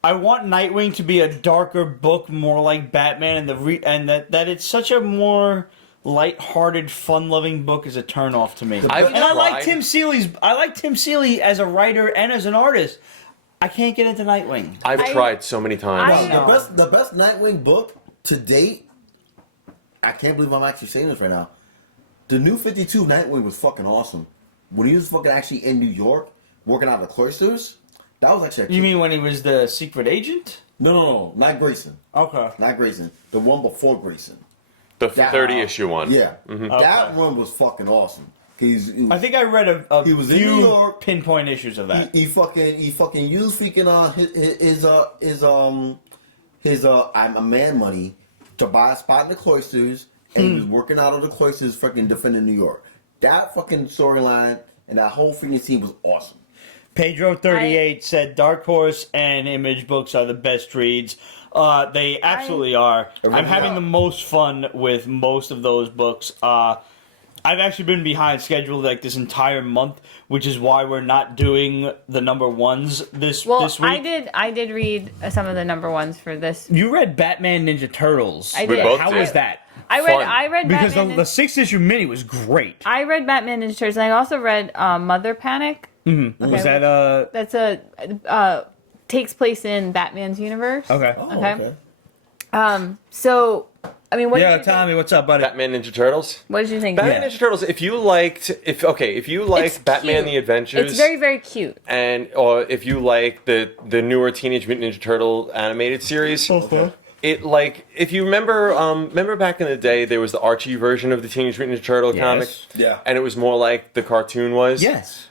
Nightwing to be a darker book, more like Batman, and that it's such a more light-hearted, fun-loving book is a turnoff to me. I've And I like tried. Tim Seeley's. I like Tim Seeley as a writer and as an artist. I can't get into Nightwing. I've tried so many times. The best Nightwing book to date. I can't believe I'm actually saying this right now. The New 52 Nightwing was fucking awesome. When he was fucking actually in New York, working out of the cloisters, that was actually. You mean when he was the secret agent? No, not Grayson. Okay. Not Grayson. The one before Grayson. The 30-issue one. Yeah, Okay. that one was fucking awesome. I think I read a He was in few New York. pinpoint issues of that. He fucking used freaking his I'm a man money to buy a spot in the cloisters, and he was working out of the cloisters, fucking defending New York. That fucking storyline and that whole freaking scene was awesome. Pedro38 said Dark Horse and Image books are the best reads. They absolutely are. I'm having the most fun with most of those books. I've actually been behind schedule like this entire month, which is why we're not doing the number ones this week. I did read some of the number ones for this. You read Batman Ninja Turtles. I We did. both How did. was that? I read Because Batman the 6-issue mini was great. I read Batman Ninja Turtles, and I also read Mother Panic. Mm-hmm. Okay, Was that that's takes place in Batman's universe. okay? Oh, Okay. So, I mean, what did you Tommy, what's up, buddy? Batman Ninja Turtles. What did you think? Batman Yeah. Ninja Turtles. If you liked It's Batman cute. the Adventures, It's very, very cute. or if you like the newer Teenage Mutant Ninja Turtle animated series, it if you remember back in the day, there was the Archie version of the Teenage Mutant Ninja Turtle Yes. comic, Yeah. and it was more like the cartoon was. Yes.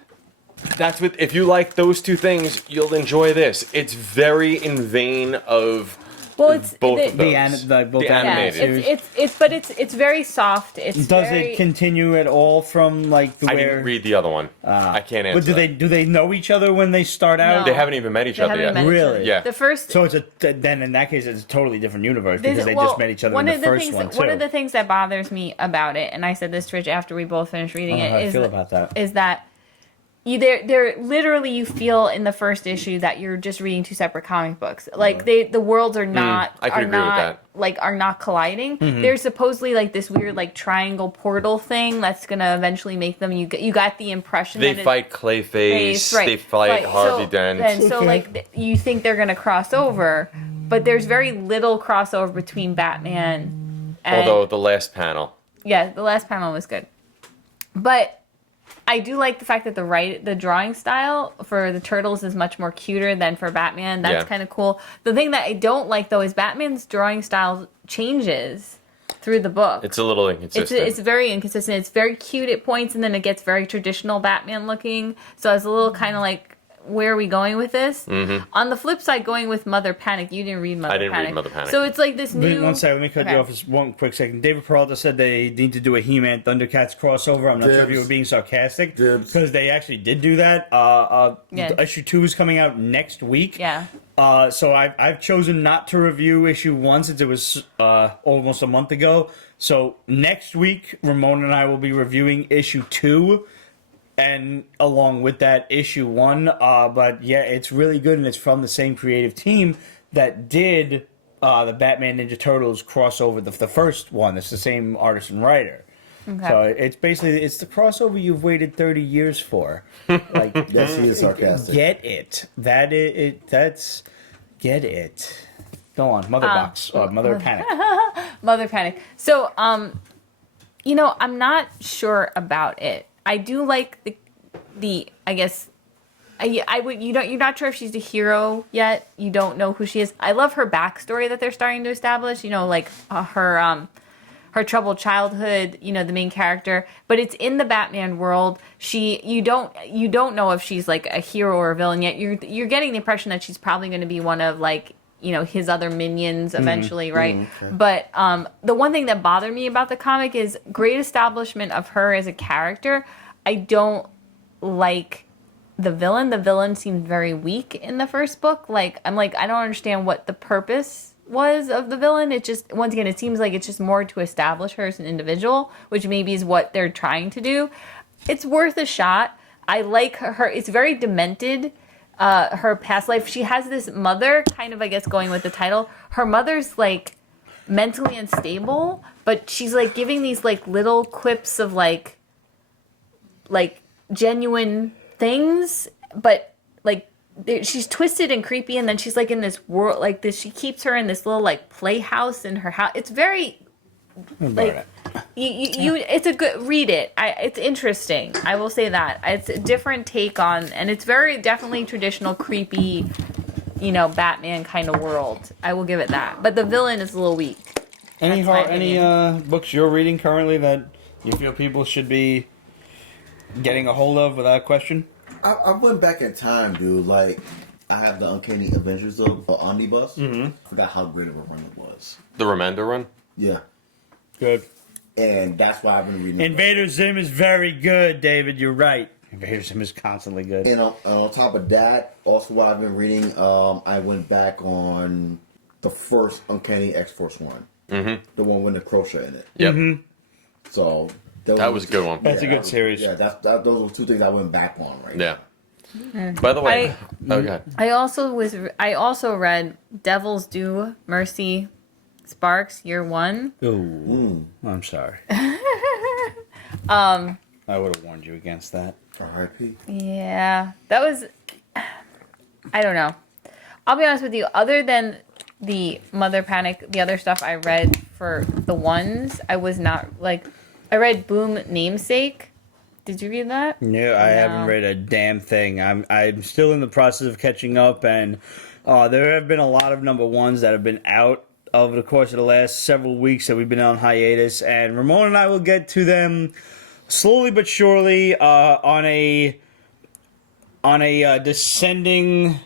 That's what. If you like those two things, you'll enjoy this. It's very in vein of Well, it's both the- of those. both The Yeah, animated. series. it's very soft. It's Does very, it continue at all from like the I where? didn't read the other one. I can't answer. But do they know each other when they start out? No. They haven't even met each They other haven't yet. even met each Really? other. Yeah. The first. So then in that case it's a totally different universe This- because they well, just met each other one in of the the first things one that, too. One of the things that bothers me about it, and I said this to Rich after we both finished reading I don't know it, how I is feel that- about that. is that they're literally, you feel in the first issue that you're just reading two separate comic books. Like the worlds are not I could agree with that. are not colliding. Mm-hmm. There's supposedly like this weird like triangle portal thing that's gonna eventually make them. You got the impression They that fight Clayface. right. They fight Right. Harvey So- Dent. And so like you think they're gonna cross over, but there's very little crossover between Batman and Although the last panel. yeah, the last panel was good. But I do like the fact that the drawing style for the Turtles is much more cuter than for Batman. That's Yeah. kind of cool. The thing that I don't like though is Batman's drawing style changes through the book. It's a little inconsistent. It's very inconsistent. It's very cute at points, and then it gets very traditional Batman looking. So I was a little kind of like, where are we going with this? Mm-hmm. On the flip side, going with Mother Panic, you didn't read Mother Panic. I didn't read Mother Panic. So it's like this new. One second, let me cut you off just one quick second. David Peralta said they need to do a He-Man Thundercats crossover. I'm not sure if you were being sarcastic. Because they actually did do that. Yeah. Issue 2 is coming out next week. Yeah. So I've chosen not to review issue 1 since it was almost a month ago. So next week, Ramon and I will be reviewing issue 2. And along with that, issue 1. But yeah, it's really good, and it's from the same creative team that did the Batman Ninja Turtles crossover, the first one. It's the same artist and writer. Okay. So it's the crossover you've waited 30 years for. Like, Yes, he is sarcastic. get it. That's get it. Go on, Mother Box, Mother Panic. Mother Panic. So, I'm not sure about it. I do like the I guess I would you're not sure if she's a hero yet. You don't know who she is. I love her backstory that they're starting to establish. Like her troubled childhood. The main character, but it's in the Batman world. You don't know if she's like a hero or a villain yet. You're getting the impression that she's probably going to be one of like his other minions eventually, right? Okay. But the one thing that bothered me about the comic is great establishment of her as a character. I don't like the villain. The villain seemed very weak in the first book. I don't understand what the purpose was of the villain. It just, once again, it seems like it's just more to establish her as an individual, which maybe is what they're trying to do. It's worth a shot. I like her. It's very demented. Her past life. She has this mother, kind of, I guess, going with the title. Her mother's like mentally unstable, but she's like giving these like little quips of like genuine things, but like she's twisted and creepy, and then she's like in this world like this. She keeps her in this little like playhouse in her house. It's very like you it's a good read it. It's interesting. I will say that it's a different take on, and it's very definitely traditional creepy, you know, Batman kind of world. I will give it that. But the villain is a little weak. Any That's my opinion. books you're reading currently that you feel people should be getting a hold of without question? I went back in time, dude. Like, I have the Uncanny Adventures of Omnibus. I forgot how great of a run it was. The Remender run? Yeah. Good. And that's why I've been reading. Invader Zim is very good, David. You're right. Invader Zim is constantly good. And on top of that, also what I've been reading, I went back on the first Uncanny X-Force one. The one with the crochet in it. Yep. So that was a good one. That's a good series. Yeah, those were two things I went back on right Yeah. By the way, God. I also read Devil's Due, Mercy, Sparks, Year One. Ooh. I'm sorry. I would have warned you against that. R.I.P. Yeah, that was. I don't know. I'll be honest with you. Other than the Mother Panic, the other stuff I read for the ones, I was not like. I read Boom Namesake. Did you read that? No, I haven't read a damn thing. I'm still in the process of catching up, and there have been a lot of number ones that have been out over the course of the last several weeks that we've been on hiatus, and Ramon and I will get to them slowly but surely on a descendingly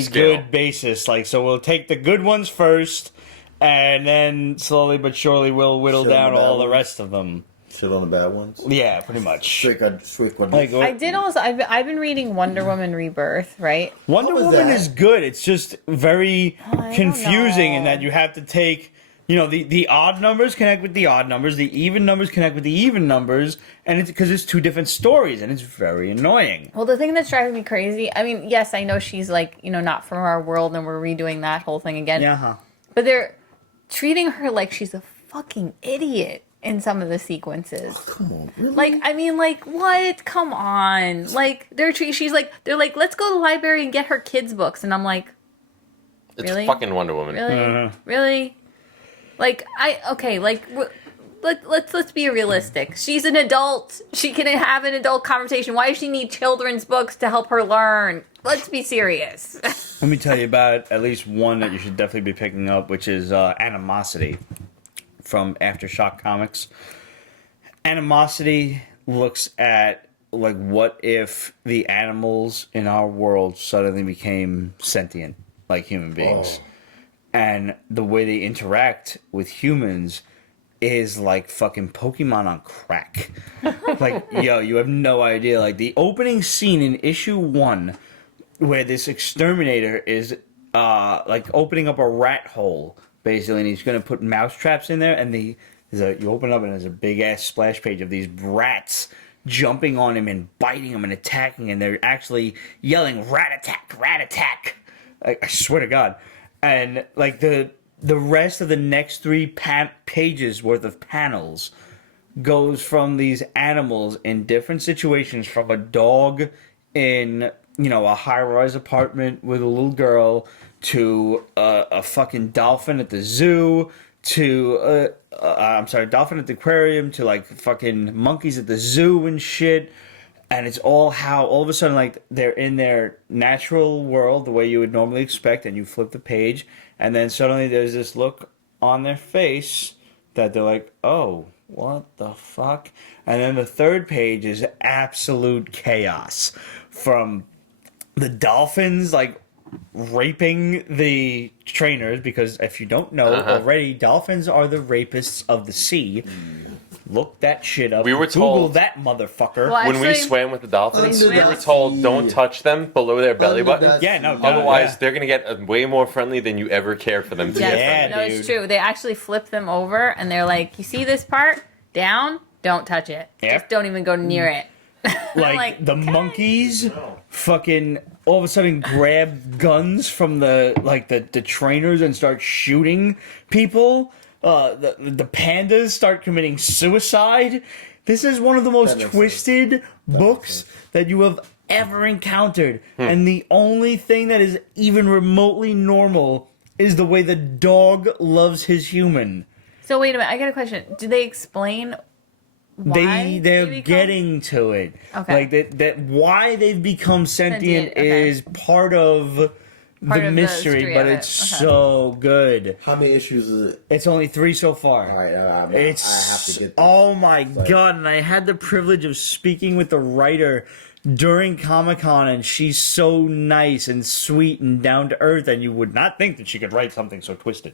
Scale. good basis. Like, so we'll take the good ones first, and then slowly but surely we'll whittle Shit on down the bad all the ones. rest of them. Shit on the bad ones. Yeah, pretty much. Like, I did also. I've been reading Wonder Woman Rebirth, right? Wonder What was Woman that? is good. It's just very I confusing don't in know. that you have to take, you know, the odd numbers connect with the odd numbers, the even numbers connect with the even numbers, and it's because it's two different stories, and it's very annoying. Well, the thing that's driving me crazy. I mean, yes, I know she's like, you know, not from our world, and we're redoing that whole thing again. Yeah, huh? But they're treating her like she's a fucking idiot in some of the sequences. come on, really? Like, I mean, like, what? Come on. Like, she's like, they're like, let's go to the library and get her kids' books. And I'm like, It's Really? fucking Wonder Woman. really? Really? Like, let's be realistic. She's an adult. She can have an adult conversation. Why does she need children's books to help her learn? Let's be serious. Let me tell you about at least one that you should definitely be picking up, which is Animosity from Aftershock Comics. Animosity looks at, like, what if the animals in our world suddenly became sentient, like human beings. And the way they interact with humans is like fucking Pokemon on crack. Like, yo, you have no idea. Like, the opening scene in issue 1 where this exterminator is like opening up a rat hole, basically, and he's gonna put mouse traps in there, and you open up and there's a big ass splash page of these rats jumping on him and biting him and attacking, and they're actually yelling rat attack. I swear to God. And like the rest of the next 3 pages worth of panels goes from these animals in different situations, from a dog in, you know, a high-rise apartment with a little girl, to a fucking dolphin at the zoo, to dolphin at the aquarium, to like fucking monkeys at the zoo and shit. And it's all how all of a sudden, like, they're in their natural world the way you would normally expect, and you flip the page, and then suddenly there's this look on their face that they're like, oh, what the fuck? And then the 3rd page is absolute chaos, from the dolphins, like, raping the trainers, because if you don't know already, dolphins are the rapists of the sea. Look that shit up. We were Google told that motherfucker. Well, when we actually- swam with the dolphins, Under we the were told don't sea. touch them below their belly Under button. that Yeah, no, sea. doubt. Otherwise, Yeah. they're gonna get way more friendly than you ever cared for them to Yes, get Yeah, friendly. no, dude. it's true. They actually flip them over, and they're like, you see this part? Down? Don't touch it. Yep. Just don't even go near it. Like, the okay. monkeys No. fucking all of a sudden grab guns from the trainers and start shooting people. The pandas start committing suicide. This is one of the most makes twisted books that you have ever encountered. And the only thing that is even remotely normal is the way the dog loves his human. So wait a minute, I got a question. Do they explain why They're become- getting to it. Okay. Like that why they've become sentient, Sentient, okay. is part of Part the of the mystery, mystery but of it. it's Okay. so good. How many issues is it? It's only 3 so far. All right, I have It's to get this. oh my god! And I had the privilege of speaking with the writer during Comic-Con, and she's so nice and sweet and down to earth, and you would not think that she could write something so twisted.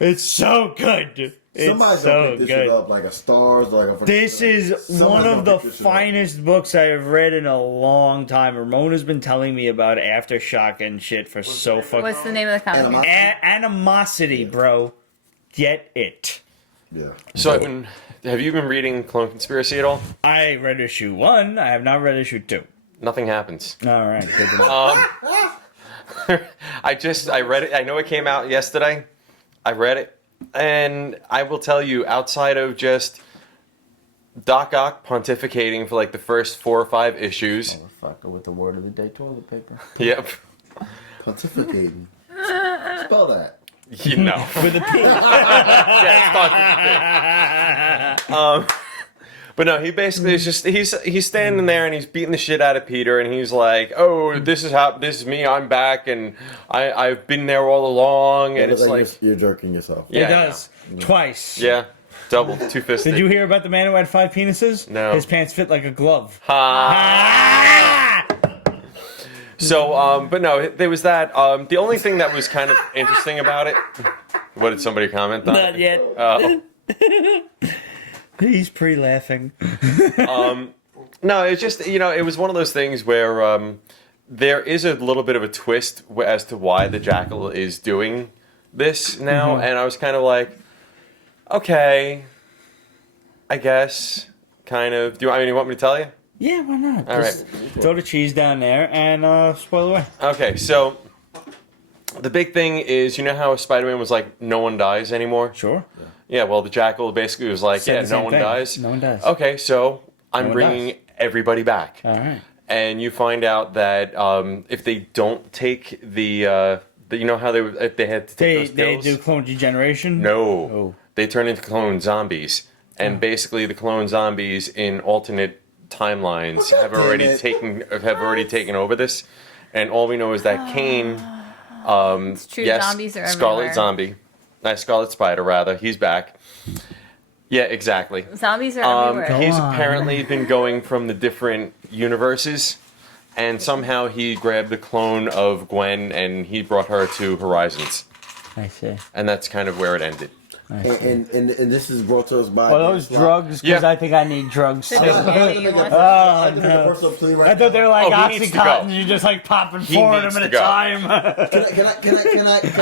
It's so good. It's Somebody's so gonna pick this shit good. up like a Stars or like a. This is Somebody's one gonna of the pick this shit up. finest books I have read in a long time. Ramona's been telling me about Aftershock and shit for so fucking. What's the name of the comic? Animosity. Animosity, bro. Get it. Yeah. So have you been reading Clone Conspiracy at all? I read issue 1. I have not read issue 2. Nothing happens. All right, good to know. I read it. I know it came out yesterday. I read it, and I will tell you, outside of just Doc Ock pontificating for like the first 4 or 5 issues. Motherfucker with the word of the day toilet paper. Yep. Pontificating. Spell that. You know. With a P. Yeah, it's not. But no, he basically is just he's standing there and he's beating the shit out of Peter, and he's like, "Oh, this is me. I'm back, and I've been there all along." And It it's looks like, you're jerking yourself. Yeah, It does. Twice. yeah, double, 2-fisted. Did you hear about the man who had 5 penises? No. His pants fit like a glove. Ah. So, but no, there was that. The only thing that was kind of interesting about it. What did somebody comment on? Not yet. Oh. He's pre-laughing. No, it's just, it was one of those things where there is a little bit of a twist as to why the Jackal is doing this now, and I was kind of like, okay, I guess, kind of. You want me to tell you? Yeah, why not? All Just throw the cheese down there and spoil away. Okay, so the big thing is, how Spider-Man was like, no one dies anymore? Sure. Yeah, well, the Jackal basically was like, Said yeah, the no same one thing. dies. No one dies. Okay, so I'm one bringing dies. everybody back. All right. And you find out that if they don't take the how they had to take those They pills? do clone degeneration? No, Oh. they turn into clone zombies, and basically the clone zombies in alternate timelines Well, have God already damn it. taken over this, and all we know is that Kane, It's true, yes, zombies are Scarlet everywhere. Zombie, Scarlet Spider rather, he's back. Yeah, exactly. Zombies are everywhere. He's on. apparently been going from the different universes, and somehow he grabbed the clone of Gwen and he brought her to Horizons, I see. and that's kind of where it ended. And this is brought to us by. Well, those drugs, because Yeah. I think I need drugs too. Did you get it? You want some? I no. no. I thought they were like Oh, he needs to go. Oxycontin. You just like popping He 4 of needs them at a to go. time. Can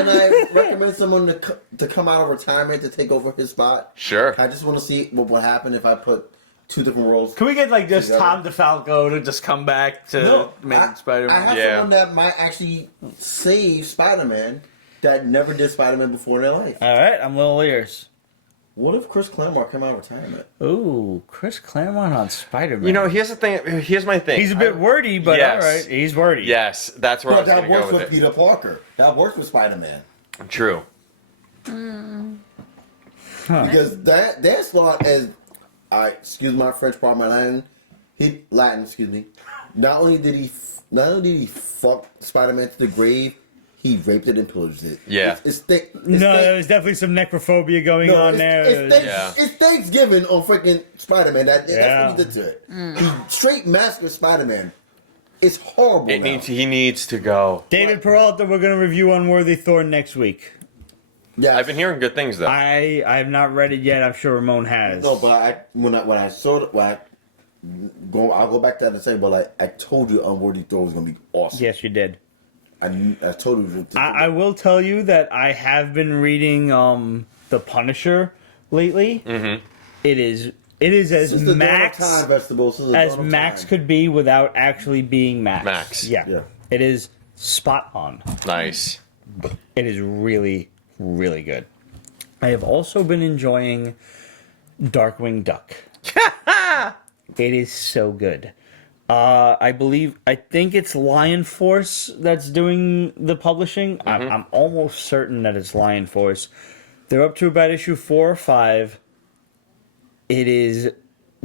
I recommend someone to come out of retirement to take over his spot? Sure. I just want to see what would happen if I put 2 different roles. Can we get like just Together. Tom DeFalco to just come back to make Spider-Man? I have Yeah. someone that might actually save Spider-Man that never did Spider-Man before in their life. All right, I'm little ears. What if Chris Claremont came out of retirement? Ooh, Chris Claremont on Spider-Man. Here's the thing. Here's my thing. he's a bit wordy, but Yes. all right, he's wordy. Yes, that's where I But was that going to works go with with it. Peter Parker. That works with Spider-Man. True. Because that slot is, excuse my French, pardon my Latin. Excuse me. Not only did he fuck Spider-Man to the grave, he raped it and pillaged it. Yeah. It's thick. It's No, thick. there was definitely some necrophobia going on there. It's Thanksgiving on freaking Spider-Man. That's Yeah. what he did to it. He straight massacred Spider-Man. It's horrible. He needs to go. David Peralta, we're going to review Unworthy Thor next week. Yes. I've been hearing good things though. I have not read it yet. I'm sure Ramon has. No, but when I saw it, I'll go back to that and say, but I told you Unworthy Thor was gonna be awesome. Yes, you did. I told you. I will tell you that I have been reading The Punisher lately. Mm-hmm. It It is as Since the Max dawn of time, vegetables. Since the as dawn of Max time. could be without actually being Max. Max. Yeah. Yeah. It is spot on. Nice. It is really, really good. I have also been enjoying Darkwing Duck. It is so good. I think it's Lion Force that's doing the publishing. I'm almost certain that it's Lion Force. They're up to about issue 4 or 5. It is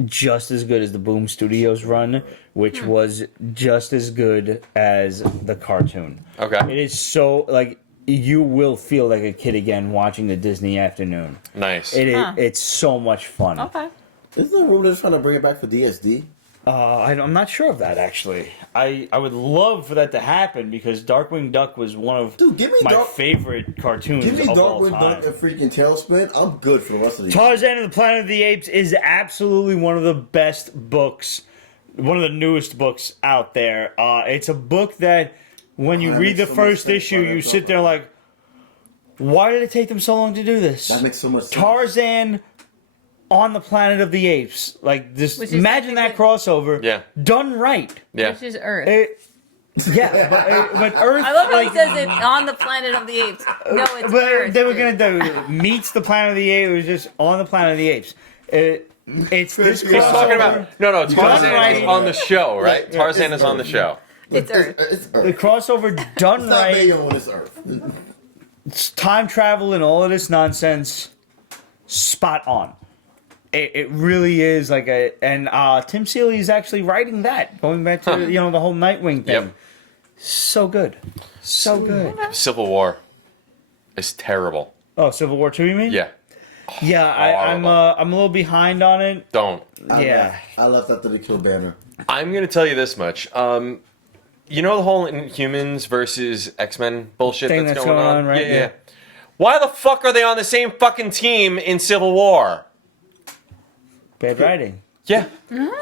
just as good as the Boom Studios run, which was just as good as the cartoon. Okay. It is so, like, you will feel like a kid again watching the Disney afternoon. Nice. It's so much fun. Okay. Isn't there a rumor they're trying to bring it back for DSD? I'm not sure of that, actually. I would love for that to happen because Darkwing Duck was one of my favorite cartoons Give me of all Darkwing time. Duck and freaking Tailspin. I'm good for the rest of the year. Tarzan and the Planet of the Apes is absolutely one of the best books, one of the newest books out there. It's a book that when you that read the makes so much first sense issue, why you that's sit there like, why did it take them so long to do this? That makes so much sense. Tarzan on the Planet of the Apes. Like, this, Which is imagine that crossover. Yeah. Done right. Yeah. Which is Earth. Yeah, but Earth. I love how like, he says it on the Planet of the Apes. No, it's but Earth. they were gonna do meets the Planet of the Apes. It was just on the Planet of the Apes. It's this. He's talking about no. Tarzan right. is on the show, right? Yeah, Tarzan it's is on the Earth. show. It's Earth. It's the Earth. crossover done It's not right. Mayo on this Earth. It's time travel and all of this nonsense. Spot on. It really is like and Tim Seeley is actually writing that. Going back to the whole Nightwing thing. Yep. So good, so good. Civil War is terrible. Oh, Civil War 2, you mean? Yeah. Yeah, I'm a little behind on it. Don't. Yeah. I left after they killed Banner. I'm gonna tell you this much. You know the whole Inhumans versus X-Men bullshit Thing that's that's going going on? on, right? Yeah. Yeah. Why the fuck are they on the same fucking team in Civil War? Bad writing. Yeah.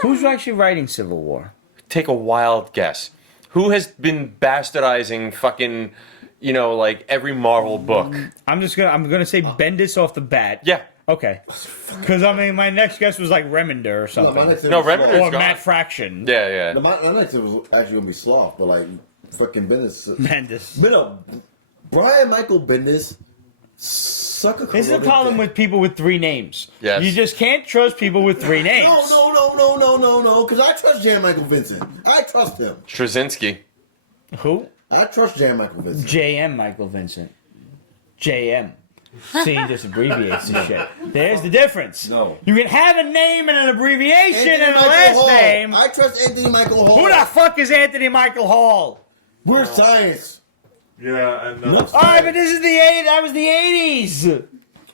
Who's actually writing Civil War? Take a wild guess. Who has been bastardizing fucking, like every Marvel book? I'm gonna say Bendis off the bat. Yeah. Okay. Because my next guess was like Remender or something. No, Remender's Or gone. Matt Fraction. Yeah, yeah. No, my next was actually gonna be Sloth, but like fucking Bendis. Bendis. Brian Michael Bendis, sucker. This is the problem with people with 3 names. Yes. You just can't trust people with 3 names. No, because I trust Jan Michael Vincent. I trust him. Straczynski. Who? I trust Jan Michael Vincent. J.M. Michael Vincent. J.M. See, he just abbreviates the shit. There's the difference. No. You can have a name and an abbreviation Anthony and a Michael last Hall. name. I trust Anthony Michael Hall. Who the fuck is Anthony Michael Hall? We're science. Yeah, and No. Alright, but this is the 80s. That was the 80s.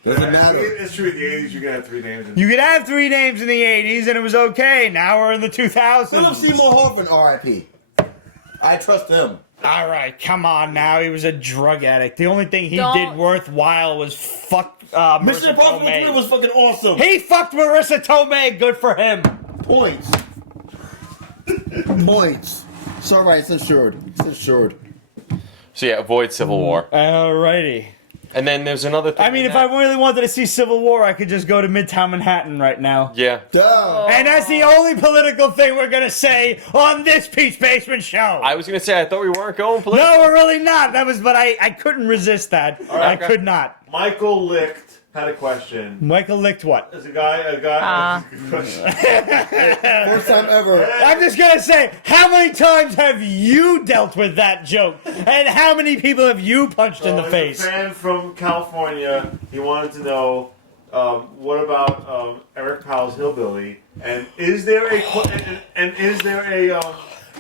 Doesn't matter. It's true. In the '80s, you could have 3 names. You could have 3 names in the 80s and it was okay. Now we're in the Philip 2000s. Seymour Hoffman, R.I.P. I trust him. Alright, come on now. He was a drug addict. The only thing he Don't- did worthwhile was fuck Mission Marissa Impossible 3 Tomei. was fucking awesome. He fucked Marissa Tomei. Good for him. Points. Points. It's alright, it's insured. It's insured. So yeah, avoid Civil War. Alrighty. And then there's another thing. I mean, if I really wanted to see Civil War, I could just go to Midtown Manhattan right now. Yeah. Duh. And that's the only political thing we're gonna say on this Pete's Basement show. I was gonna say I thought we weren't going political. No, we're really not. But I couldn't resist that. I okay. could not. Michael Licht had a question. Michael licked what? There's a guy. Good question. First time ever. I'm just gonna say, how many times have you dealt with that joke? And how many people have you punched in the There's face? A fan from California. He wanted to know what about Eric Powell's Hillbilly, and is there a and is there a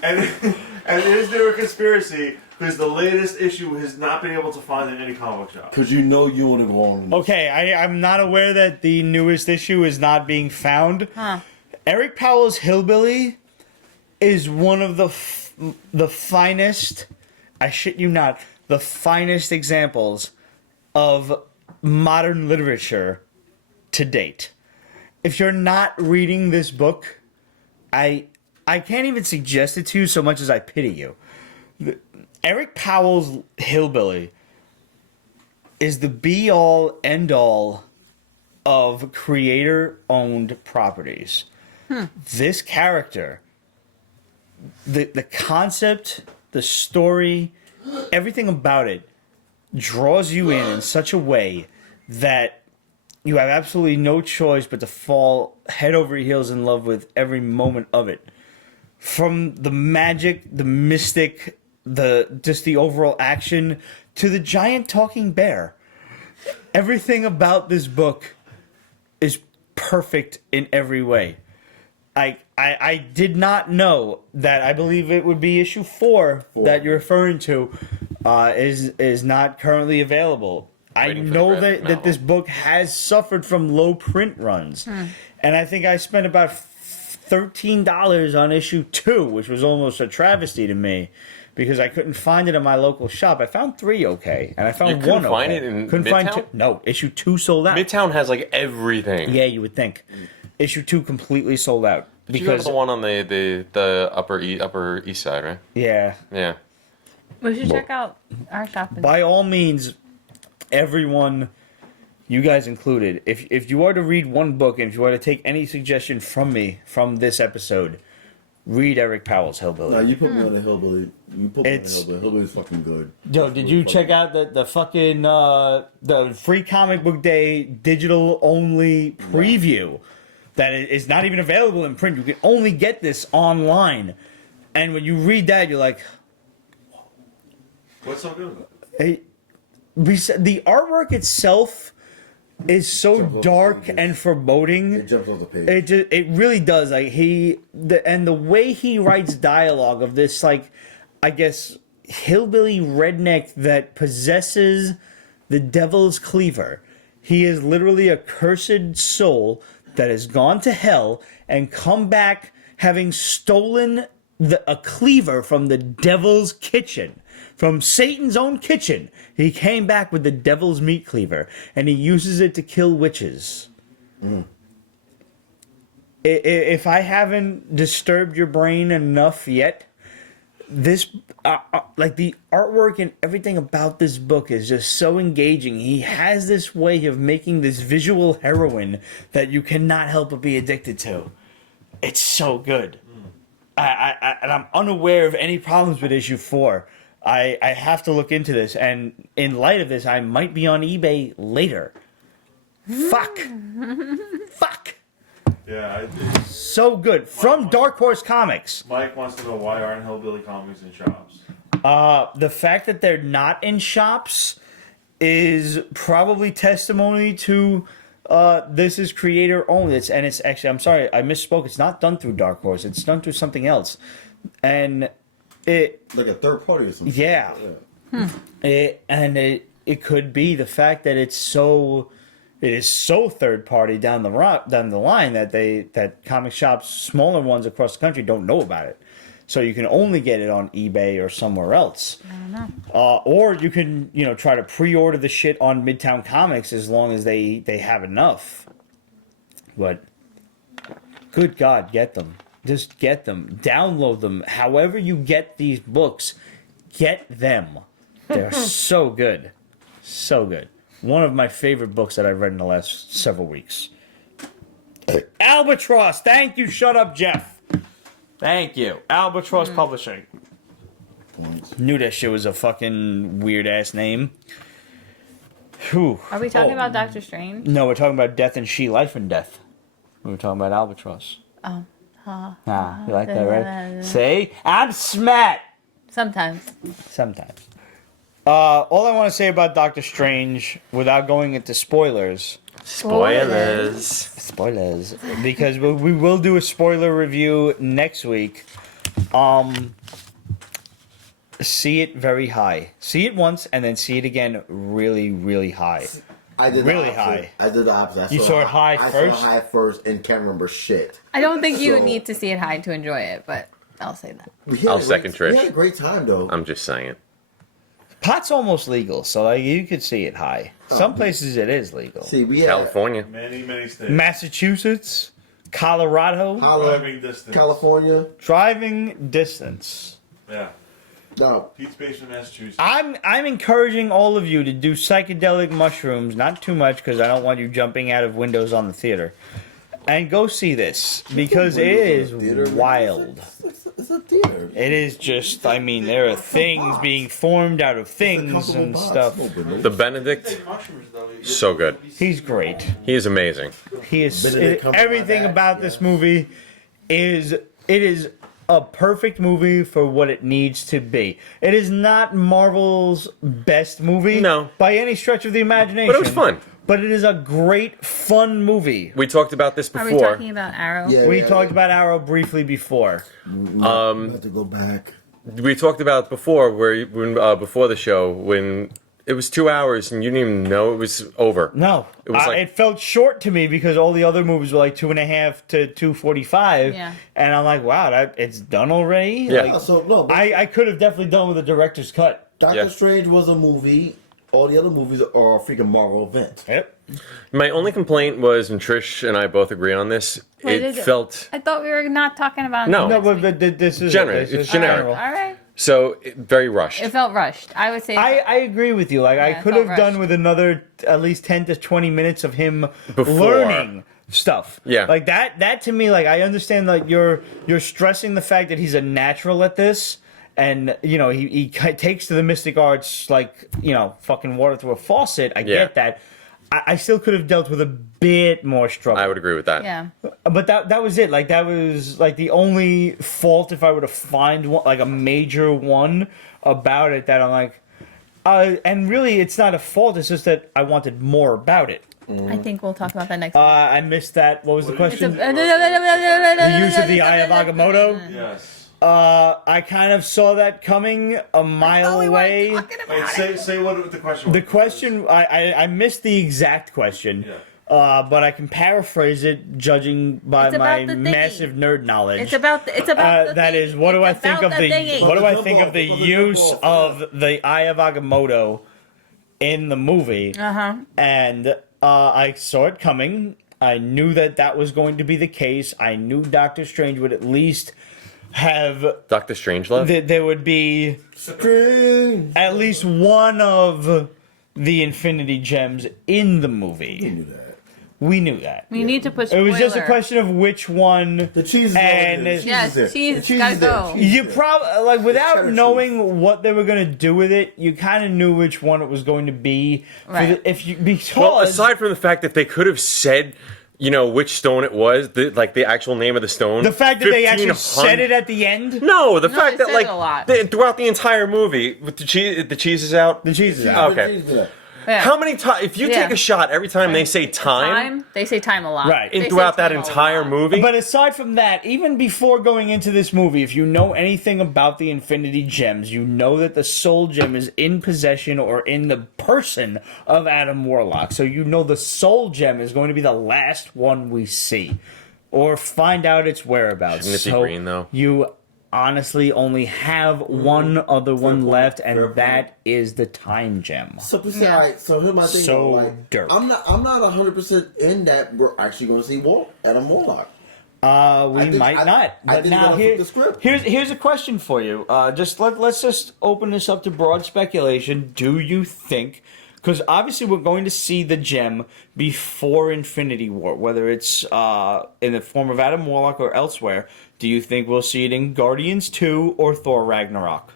and is there a conspiracy? Because the latest issue has not been able to find in any comic shop. Because you know you want to go on. Okay, I'm not aware that the newest issue is not being found. Eric Powell's Hillbilly is one of the finest, I shit you not, the finest examples of modern literature to date. If you're not reading this book, I can't even suggest it to you so much as I pity you. Eric Powell's Hillbilly is the be-all, end-all of creator-owned properties. This character, the concept, the story, everything about it draws you in such a way that you have absolutely no choice but to fall head over heels in love with every moment of it. From the magic, the mystic, the overall action, to the giant talking bear. Everything about this book is perfect in every way. I did not know that. I believe it would be issue 4 that you're referring to is not currently available. I know that this book has suffered from low print runs. And I think I spent about $13 on issue 2, which was almost a travesty to me because I couldn't find it in my local shop. I found 3 okay, and I found 1 okay. Couldn't find it in Midtown? No, issue 2 sold out. Midtown has like everything. Yeah, you would think. Issue 2 completely sold out. Because you have the one on the upper east side, right? Yeah. Yeah. We should check out our shop. By all means, everyone, you guys included, if you are to read one book and if you are to take any suggestion from me from this episode, read Eric Powell's Hillbilly. No, you put me on the Hillbilly. You put me on the Hillbilly. Hillbilly's fucking good. Yo, did you check out the fucking the free comic book day digital only preview that is not even available in print? You can only get this online, and when you read that, you're like, what's so good about hey, it? the artwork itself is so dark and foreboding. It jumps off the page. It really does. Like the way he writes dialogue of this, like, I guess, hillbilly redneck that possesses the devil's cleaver. He is literally a cursed soul that has gone to hell and come back having stolen a cleaver from the devil's kitchen. From Satan's own kitchen, he came back with the devil's meat cleaver, and he uses it to kill witches. If I haven't disturbed your brain enough yet, this, like, the artwork and everything about this book is just so engaging. He has this way of making this visual heroine that you cannot help but be addicted to. It's so good. And I'm unaware of any problems with issue 4. I have to look into this, and in light of this, I might be on eBay later. Fuck. Yeah, So good. From Dark Horse Comics. Mike wants to know why aren't Hillbilly comics in shops? The fact that they're not in shops is probably testimony to this is creator only. It's actually, I'm sorry, I misspoke. It's not done through Dark Horse. It's done through something else. And it... Like a third party or something. Yeah. It could be the fact that it is so third party down the line that comic shops, smaller ones across the country, don't know about it. So you can only get it on eBay or somewhere else. I don't know. Or you can, try to pre-order the shit on Midtown Comics as long as they have enough. But good God, get them. Just get them. Download them. However you get these books, get them. They're so good. So good. One of my favorite books that I've read in the last several weeks. Albatross! Thank you, shut up, Jeff. Thank you. Albatross Publishing. Knew that shit was a fucking weird-ass name. Whew. Are we talking about Doctor Strange? No, we're talking about Death and She, Life and Death. We were talking about Albatross. Oh. You like that, right? See? I'm smart! Sometimes. All I want to say about Doctor Strange, without going into spoilers... Spoilers. Because we will do a spoiler review next week. See it very high. See it once, and then see it again really, really high. I did really the high. I did the opposite. You saw it high first? I saw it high first and can't remember shit. I don't think you need to see it high to enjoy it, but I'll say that. I'll second Trish. We had a great time, though. I'm just saying. Pot's almost legal, so you could see it high. Some places it is legal. See, we had California. Many states. Massachusetts, Colorado, Driving distance. California. driving distance. Yeah. No. Pete's basement, Massachusetts. I'm encouraging all of you to do psychedelic mushrooms, not too much because I don't want you jumping out of windows on the theater. And go see this because it is wild. It's a theater. It is just, I mean, there are things being formed out of things and stuff. The Benedict, so good. He's great. He is amazing. He is. Benedict Cumberbatch, Everything about this movie is a perfect movie for what it needs to be. It is not Marvel's best movie, No. by any stretch of the imagination. But it was fun. But it is a great, fun movie. We talked about this Are before. we talking about Arrow? Yeah, We talked about Arrow briefly before. have to go back. We talked about it before, before the show, when it was 2 hours and you didn't even know it was over. No, It was like- it felt short to me because all the other movies were like 2.5 to 2:45. Yeah. And I'm like, wow, it's done already. Yeah. Like, So no, but I could have definitely done with a director's cut. Doctor Yeah. Strange was a movie. All the other movies are freaking Marvel events. Yep. My only complaint was, and Trish and I both agree on this, Wait, it felt I thought we were not talking about. No. No, but this is Generic. this is It's generic. general. All right. very rushed. It felt rushed. I would say. I agree with you. Like I Yeah, it could felt have done rushed. with another at least 10 to 20 minutes of him Before. learning stuff. Yeah. Like that to me, like I understand like you're stressing the fact that he's a natural at this. And, you know, he takes to the mystic arts like, you know, fucking water through a faucet. I get that. I still could have dealt with a bit more struggle. I would agree with that. Yeah. But that was it. Like, that was, like, the only fault if I were to find one, like, a major one about it that I'm like... and really, it's not a fault. It's just that I wanted more about it. I think we'll talk about that next. I missed that. What was the question? the The use of the Eye of Agamotto? Yes. I kind of saw that coming a mile away. Wait, say what the question was. The question, I missed the exact question, Yeah. but I can paraphrase it judging by It's my about the thingy. massive nerd knowledge. It's about the that thingy. is, what do It's I think about of the thingy. what do I Jump think off, of the jump use off, of the Eye of Agamotto in the movie? And I saw it coming. I knew that was going to be the case. I knew Doctor Strange would at least have Doctor Strangelove? there would be Strange. at least one of the Infinity Gems in the movie. You knew that. We knew that. We need to put. It was just a spoiler. question of which one. The cheese is And there. The Yes, is there. cheese The cheese gotta is there. go. Cheese is You there. probably like without cheddar knowing what they were gonna do with it, you kind of knew which one it was going to be. Right. Because Well, aside from the fact that they could have said, you know, which stone it was, the actual name of the stone. the fact that they actually 1500 said it at the end, No, the No, fact they that said like it a lot. throughout the entire movie, with the cheese is out. the cheese is Cheese out. is there. Okay. Cheese is there. Yeah. How many times? If you Yeah. take a shot every time they say time, They say time a lot. Right. They say throughout that time a entire lot. movie, But aside from that, even before going into this movie, if you know anything about the Infinity Gems, you know that the Soul Gem is in possession or in the person of Adam Warlock. So you know the Soul Gem is going to be the last one we see or find out its whereabouts. Shouldn't it be So green, though? You honestly only have one other one point. left, Fair and point. that is the Time Gem. So, all right, so here's my thing. So though, like, dirt. I'm not 100% in that we're actually going to see Adam Warlock. We think- might I- not. I But think now they're gonna here, flip the script. here's a question for you. Let's just open this up to broad speculation. Do you think? Because obviously we're going to see the gem before Infinity War, whether it's in the form of Adam Warlock or elsewhere. Do you think we'll see it in Guardians 2 or Thor Ragnarok?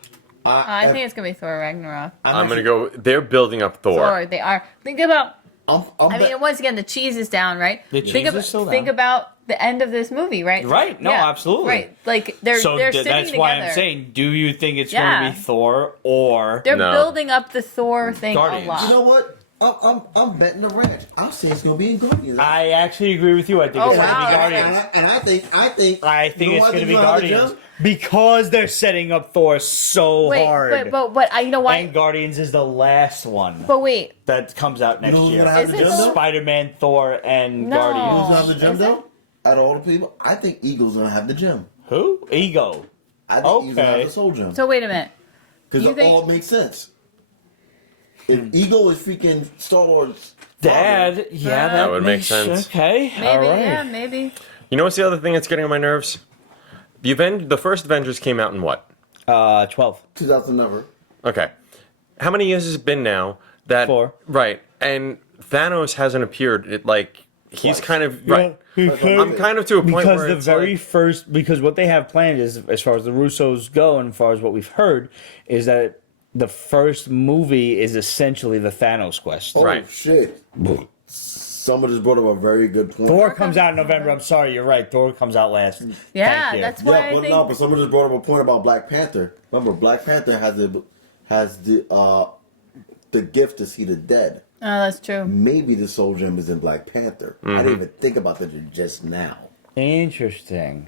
I think it's gonna be Thor Ragnarok. I'm gonna go. They're building up Thor. Thor, they are. Think about. I'm I mean, once again, the cheese is down, right? The think cheese about, is still down. Think about the end of this movie, right? Right. No, absolutely. Right. Like they're So sitting that's together. why I'm saying, do you think it's Yeah. going to be Thor or They're No. building up the Thor thing Guardians. a lot. You know what? I'm betting the ranch. I'm saying it's going to be in Guardians. I actually agree with you. I think Oh, it's going to wow. be Guardians. And I think I think you know it's why going to they be don't have the Guardians gem? because they're setting up Thor so Wait, hard. but you know what? And Guardians is the last one But wait, that comes out next You know who's year. gonna have Is the it gem though? though? Spider-Man, Thor, and No. Guardians. Who's gonna have the gem Is though? Out of all the people, I think Eagle's gonna have the gem. Who? Ego. I think Eagle's gonna Okay. have the soul gem so wait a minute. because you it think- all makes sense. If Eagle is freaking Star-Lord's Dad, yeah, That would make makes sense. Okay, Maybe, all right. yeah, maybe. You know what's the other thing that's getting on my nerves? The first Avengers came out in what? 12. 2000 never. Okay. How many years has it been now that 4. Right. And Thanos hasn't appeared. He's Twice. kind of right. Because, I'm kind of to a point because where the it's very like, first, because what they have planned is, as far as the Russos go, and as far as what we've heard, is that the first movie is essentially the Thanos quest. Oh, Right. shit. Someone just brought up a very good point. Thor comes out in November. I'm sorry, you're right. Thor comes out last. Yeah, Thank you. that's why Yeah, I but think. no, but someone just brought up a point about Black Panther. Remember, Black Panther has the gift to see the dead. Oh, that's true. Maybe the Soul Gem is in Black Panther. I didn't even think about that just now. Interesting.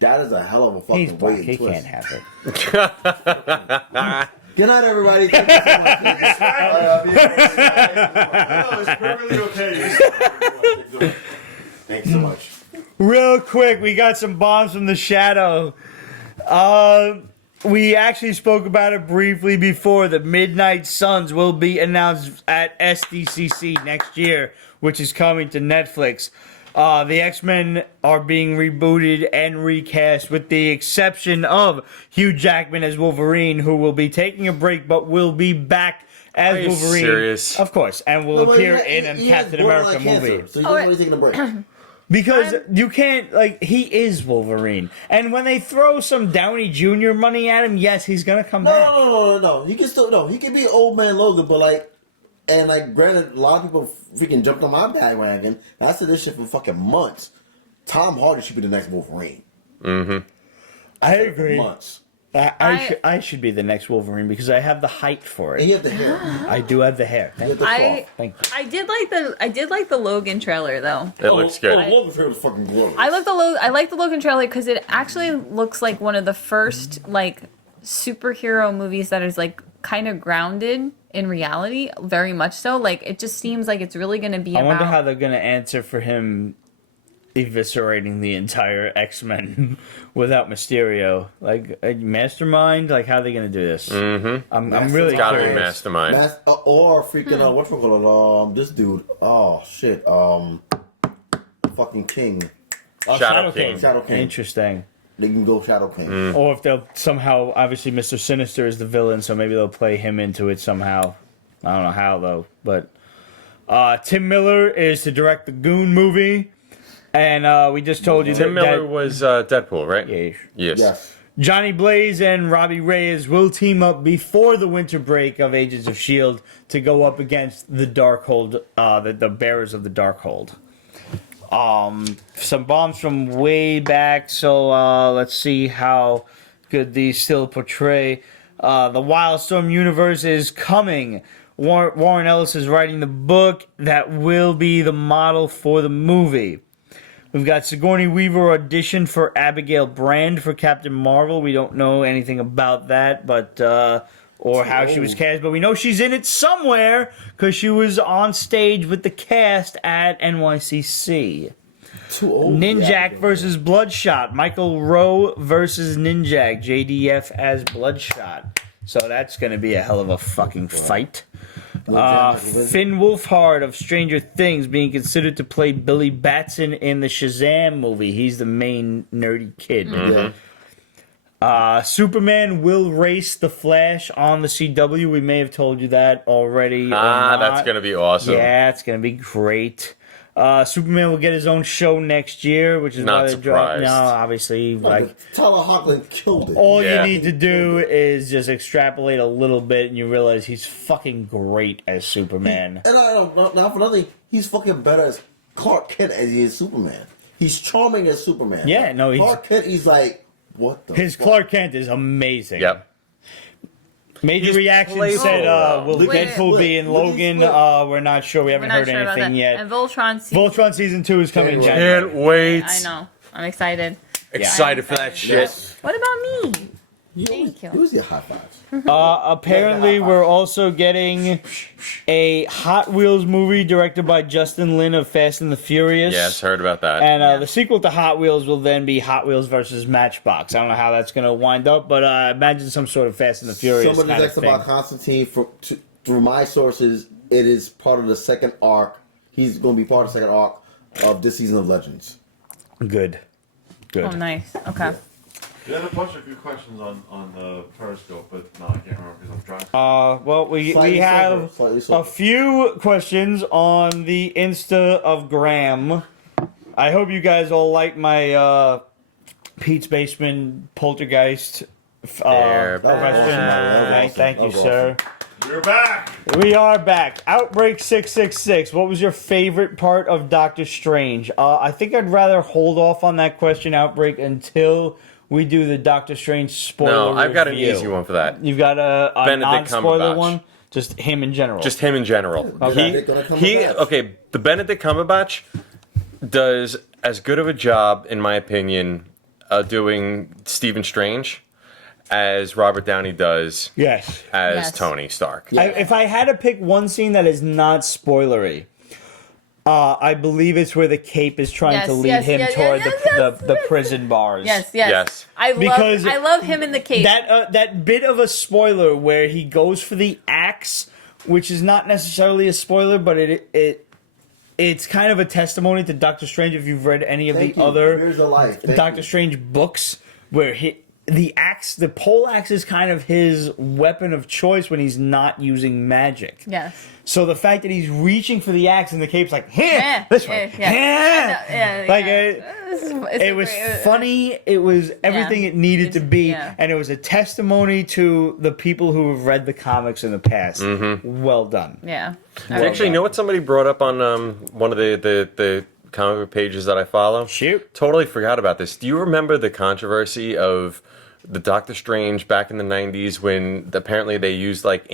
That is a hell of a He's fucking black. way He twist. can't have it. Good night, everybody. Thank you so much. No, it's perfectly okay. Thank you so much. Real quick, we got some bombs from the shadow. We actually spoke about it briefly before. The Midnight Suns will be announced at SDCC next year, which is coming to Netflix. The X-Men are being rebooted and recast with the exception of Hugh Jackman as Wolverine, who will be taking a break but will be back as Are you Wolverine. serious? Of course, and will appear in a Captain America movie. So you're really taking a break. Because you can't, like, he is Wolverine. And when they throw some Downey Jr. money at him, yes, he's gonna come back. No. He can still he can be old man Logan, but granted, a lot of people freaking jumped on my bandwagon. And I said this shit for fucking months. Tom Hardy should be the next Wolverine. I agree. Months. I should be the next Wolverine because I have the height for And it. you have the hair. I do have the hair. You have the I cough. Thank you. I did like the Logan trailer though. it looks good. Logan's hair was fucking glorious. I like the Logan trailer because it actually looks like one of the first like superhero movies that is like kind of grounded in reality, very much so. Like it just seems like it's really going to be I about. wonder how they're gonna answer for him eviscerating the entire X-Men without Mysterio. Like a mastermind. Like how are they gonna do this? Mm-hmm. I'm really It's gotta be curious. Mastermind. Or freaking whatchamacallit, this dude. Oh shit. Fucking King. Shadow King. Shadow King. Interesting. They can go Shadow King. Or if they'll somehow, obviously, Mr. Sinister is the villain, so maybe they'll play him into it somehow. I don't know how though, but Tim Miller is to direct the Goon movie, and we just told you Tim that Miller was Deadpool, right? yeah, Yes. Yes. Johnny Blaze and Robbie Reyes will team up before the winter break of Agents of S.H.I.E.L.D. to go up against the Darkhold, the bearers of the Darkhold. Some bombs from way back, so let's see how good these still portray. The Wildstorm universe is coming. Warren Ellis is writing the book that will be the model for the movie. We've got Sigourney Weaver audition for Abigail Brand for Captain Marvel. We don't know anything about that, but or how she was cast, but we know she's in it somewhere because she was on stage with the cast at NYCC. Too old. Ninjak versus Bloodshot. Michael Rowe versus Ninjak. JDF as Bloodshot. So that's going to be a hell of a fucking fight. Finn Wolfhard of Stranger Things being considered to play Billy Batson in the Shazam movie. He's the main nerdy kid. Yeah. Superman will race the Flash on the CW. We may have told you that already. or That's not. gonna be awesome. Yeah, it's gonna be great. Superman will get his own show next year, which is Not why they surprised. No, obviously, like Tyler Hoechlin killed it. all Yeah. you need to do is just extrapolate a little bit, and you realize he's fucking great as Superman. And I don't, not for nothing, he's fucking better as Clark Kent as he is Superman. He's charming as Superman. Yeah, no, he's- Clark Kent. He's like, what the? His fuck? Clark Kent is amazing. Yep. Major He's reaction playful, said, though. "Will Look at Deadpool Split. be in Look at Logan? Split. We're not sure. We We're haven't not heard sure about anything that. yet. And Voltron. Voltron season 2 is coming in Can't January. Can't wait. I know. I'm excited. Excited for that shit. What about me? Thank you. He was your high fives. Apparently, we're also getting a Hot Wheels movie directed by Justin Lin of Fast and the Furious. Yes, heard about that. And the sequel to Hot Wheels will then be Hot Wheels versus Matchbox. I don't know how that's going to wind up, but imagine some sort of Fast and the Furious Somebody kind of asked thing. about Constantine. Through my sources, it is part of the second arc. He's going to be part of the second arc of this season of Legends. Good. Oh, nice. Okay. We had a bunch of good questions on the Periscope, but no, I can't remember because I'm driving. Well, we Slightly have sober, slightly a sober. few questions on the Insta of Graham. I hope you guys all like my Pete's Basement Poltergeist They're question. back. Thank you, That was sir. We're back. We are back. Outbreak 666. What was your favorite part of Doctor Strange? I think I'd rather hold off on that question, Outbreak, until we do the Doctor Strange spoiler No, I've got an review. easy one for that. You've got a Benedict non-spoiler Cumberbatch. one? Just him in general. Just him in general. Benedict Cumberbatch. Okay, the Benedict Cumberbatch does as good of a job, in my opinion, doing Stephen Strange as Robert Downey does Yes. as Yes. Tony Stark. If I had to pick one scene that is not spoilery, I believe it's where the cape is trying to lead him toward the prison bars. Yes. Yes. Because I love him in the cave. That bit of a spoiler where he goes for the axe, which is not necessarily a spoiler, but it's kind of a testimony to Doctor Strange if you've read any of Thank the you. other Here's a life. Thank Doctor you. Strange books where the pole axe is kind of his weapon of choice when he's not using magic. Yes. So the fact that he's reaching for the axe and the cape's like, this way, Yeah. like It's it was great- funny. It was everything Yeah. it needed to be, Yeah. and it was a testimony to the people who have read the comics in the past. Well done. Yeah. Actually, you know what somebody brought up on one of the comic book pages that I follow? Shoot. Totally forgot about this. Do you remember the controversy of the Doctor Strange back in the 90s when apparently they used like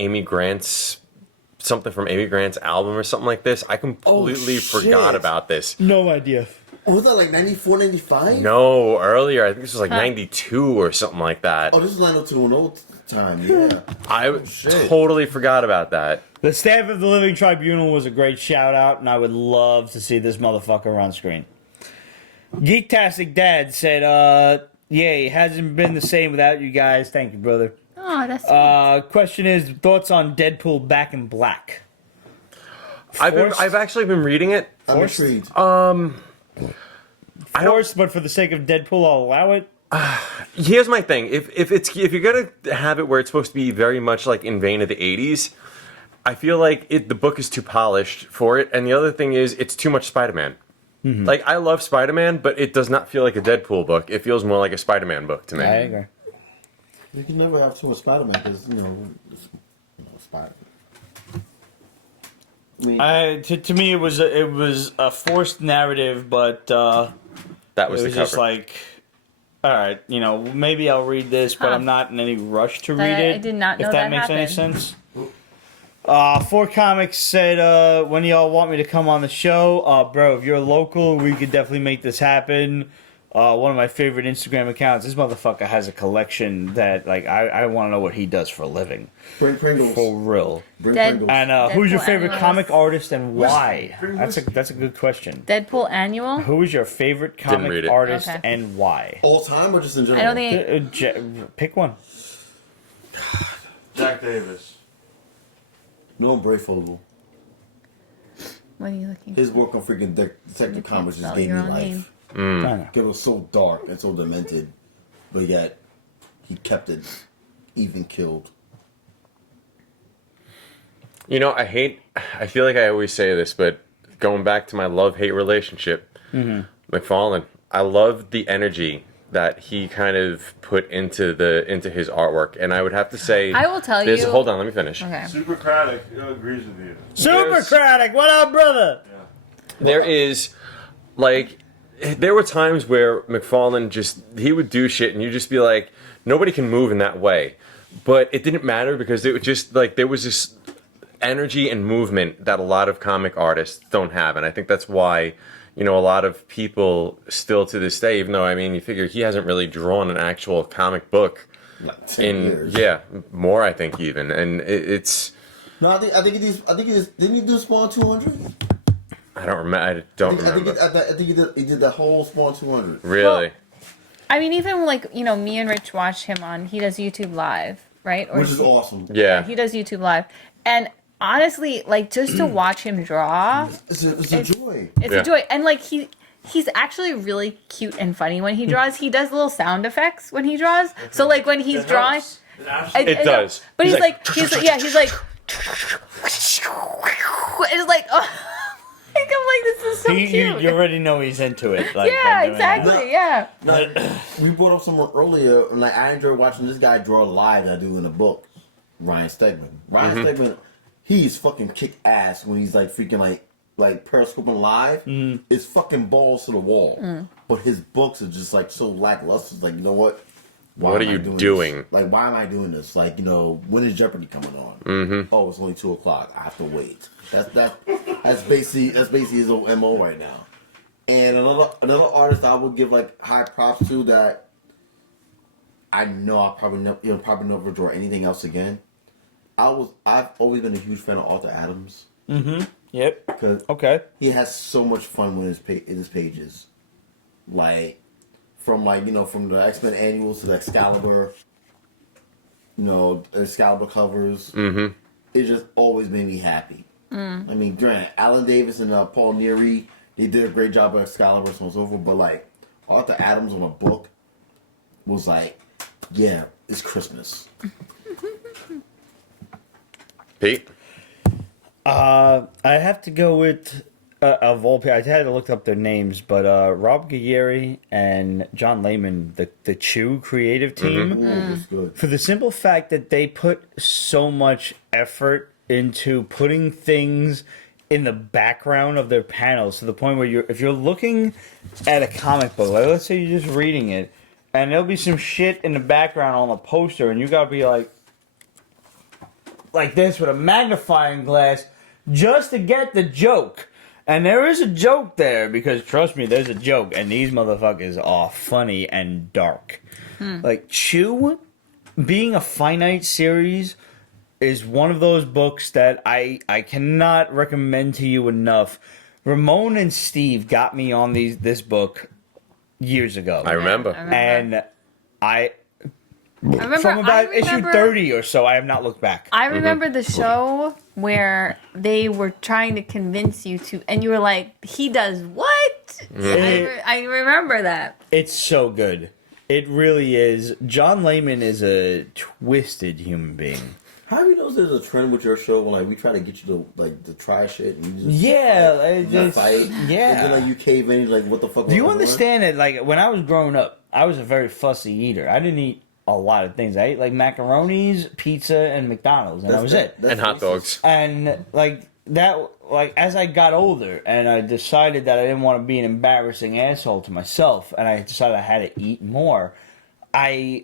something from Amy Grant's album or something like this? I completely forgot shit. about this. No idea. Was that like 94, 95? No, earlier. I think this was like 92 or something like that. Oh, this is 90210 time, yeah. I shit. totally forgot about that. The staff of the Living Tribunal was a great shout out, and I would love to see this motherfucker on screen. Geektastic Dad said, yeah, it hasn't been the same without you guys. Thank you, brother. Oh, that's Question is, thoughts on Deadpool Back in Black? I've actually been reading it. I'm Forced? intrigued. Forced, but for the sake of Deadpool, I'll allow it. Here's my thing: if you're gonna have it where it's supposed to be very much like in vein of the '80s, I feel like the book is too polished for it. And the other thing is, it's too much Spider-Man. Like I love Spider-Man, but it does not feel like a Deadpool book. It feels more like a Spider-Man book to me. I agree. You can never have too much Spider-Man because, Spider-Man. I mean, To me, it was a forced narrative, but That it was the was cover. just like, all right, maybe I'll read this, but Huh. I'm not in any rush to That- read it. I did not know if that that makes any happened. sense. 4Comics said, when y'all want me to come on the show, bro, if you're local, we could definitely make this happen. One of my favorite Instagram accounts. This motherfucker has a collection that, like, I want to know what he does for a living. bring Pringles. For real. Bring Dead- Pringles. And who's your Deadpool favorite Animals. comic artist and why? Bring That's a good question. Deadpool annual. Who is your favorite read comic it. artist Okay. and why? All time or just in general? I don't think. Pick one. Jack Davis. No, Brayfogle. What are you looking? His work on freaking Detective Comics just spell gave me your own life. name. It was so dark and so demented, but yet he kept it even killed. I feel like I always say this, but going back to my love-hate relationship, McFarlane, I love the energy that he kind of put into his artwork, and I would have to say, I will tell you- Hold on, let me finish. Okay. Supercratic agrees with you. Supercratic, what up, brother? There is, like, there were times where McFarlane he would do shit, and you'd just be like, nobody can move in that way, but it didn't matter because it was just like there was this energy and movement that a lot of comic artists don't have, and I think that's why. A lot of people still to this day, even though, you figure he hasn't really drawn an actual comic book Like 10 years. more, I think even. And it's, No, I think didn't he do Spawn 200? I don't remember. I don't remember. I think he did the whole Spawn 200. Really? I mean, even like me and Rich watch him on. He does YouTube Live, right? Which is awesome. Yeah. He does YouTube Live, and honestly, like just to watch him draw, It's a joy. it's Yeah. a joy. And like he's actually really cute and funny when he draws. He does little sound effects when he draws. So like when he's It drawing, helps. It absolutely It does. but he's like, like, he's like, it's like, oh, like, I'm like, this is so cute. You already know he's into it. Like, Yeah, by doing that. exactly. Yeah. Now, we brought up someone earlier, and like I enjoy watching this guy draw live that I do in a book. Ryan Stegman. Ryan Stegman, he's fucking kick ass when he's like freaking like periscoping live. It's fucking balls to the wall. But his books are just like so lackluster. It's like, you know what? Why What are am I you doing doing? this? Like, why am I doing this? Like, you know, when is Jeopardy coming on? Oh, it's only 2:00. I have to wait. That's basically his old MO right now. And another artist I would give like high props to that I know I'll probably never draw anything else again. I've always been a huge fan of Arthur Adams. Yep. Because Okay. he has so much fun with his pages. Like, from the X-Men annuals to the Excalibur, Excalibur covers. It just always made me happy. I mean, granted, Alan Davis and Paul Neary, they did a great job of Excalibur, so on and so forth, but like, Arthur Adams on a book was like, yeah, it's Christmas. Pete? I have to go with of all people. I had to look up their names, but Rob Guerrieri and John Layman, the Chew creative team, Ooh, it's good. for the simple fact that they put so much effort into putting things in the background of their panels to the point where if you're looking at a comic book, like let's say you're just reading it, and there'll be some shit in the background on the poster, and you gotta be like this with a magnifying glass just to get the joke. And there is a joke there, because trust me, there's a joke, and these motherfuckers are funny and dark. Like, Chew, being a finite series, is one of those books that I cannot recommend to you enough. Ramon and Steve got me on this book years ago. I remember. And I remember, from about I remember- issue 30 or so, I have not looked back. I remember the show where they were trying to convince you to, and you were like, he does what? I remember that. It's so good. It really is. John Layman is a twisted human being. How do you know there's a trend with your show when like we try to get you to try shit and you just fight? And then like you cave in, you're like, what the fuck? Do you understand that? Like, when I was growing up, I was a very fussy eater. I didn't eat a lot of things. I ate like macaronis, pizza, and McDonald's, and that was it. And hot dogs. And like that, like as I got older, and I decided that I didn't want to be an embarrassing asshole to myself, and I decided I had to eat more. I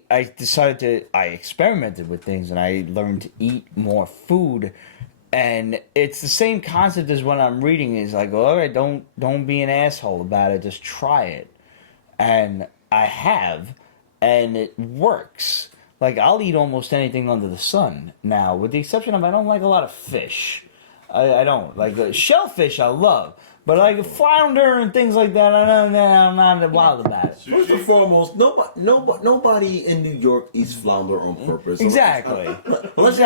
experimented with things, and I learned to eat more food. And it's the same concept as when I'm reading. Is like, all right, don't be an asshole about it. Just try it. And I have, and it works. Like, I'll eat almost anything under the sun now, with the exception of I don't like a lot of fish. I don't like shellfish. I love. But like flounder and things like that, I'm not wild about it. First and foremost, nobody in New York eats flounder on purpose. Exactly. Unless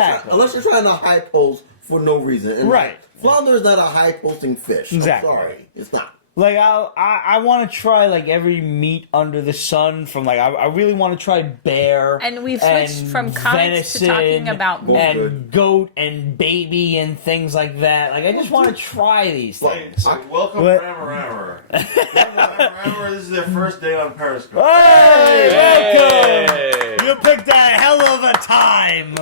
you're trying to high post for no reason. And Right. Flounder is not a high posting fish. Exactly. I'm sorry. It's not. Like, I want to try like every meat under the sun. From like I really want to try bear. And we've switched and from comics to talking about meat. and goat and baby and things like that. Like, I just want to try these things. Welcome, But- Rammer. Rammer, this is their first day on Periscope. Hey, welcome! Hey. You picked a hell of a time.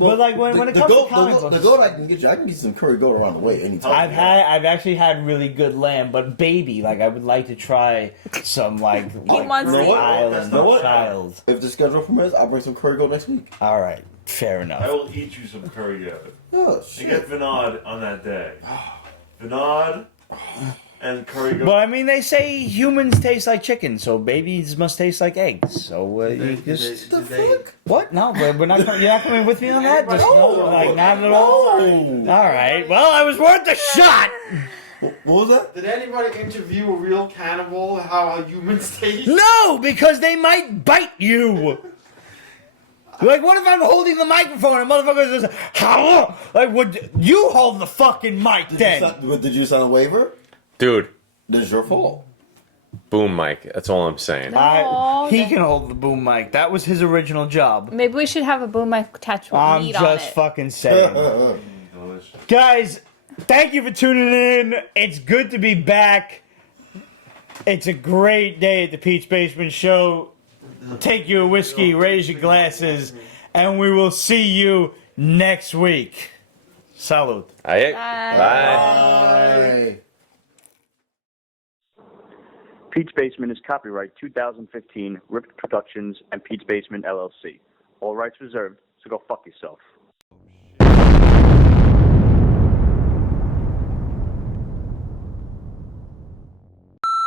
But like when it comes to comic books, the goat I can get you some curry goat around the way anytime. I've actually had really good lamb, but baby, like I would like to try some like wants Rhode to- Island You know what? child. If the schedule permits, I'll bring some curry goat next week. All right, fair I enough. will eat you some curry goat. Yeah, And shit. get Vinod on that day. Vinod and curry goat. But I mean, they say humans taste like chicken, so babies must taste like eggs. So you just The fuck? what? No, we're not. You're not coming with me on that. Just no, like not at all. All right. Well, I was worth a shot. What was that? Did anybody interview a real cannibal? How humans taste? No, because they might bite you. Like, what if I'm holding the microphone and motherfuckers just, like, would you hold the fucking mic then? Did you sign a waiver? Dude, That's your fault. Boom mic. That's all I'm saying. He can hold the boom mic. That was his original job. Maybe we should have a boom mic attached with I'm meat on it. just fucking saying. Guys, thank you for tuning in. It's good to be back. It's a great day at the Pete's Basement Show. Take your whiskey, raise your glasses, and we will see you next week. Salud. Bye. Bye. Pete's Basement is copyright 2015, Ripped Productions and Pete's Basement LLC. All rights reserved, so go fuck yourself.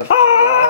Ah!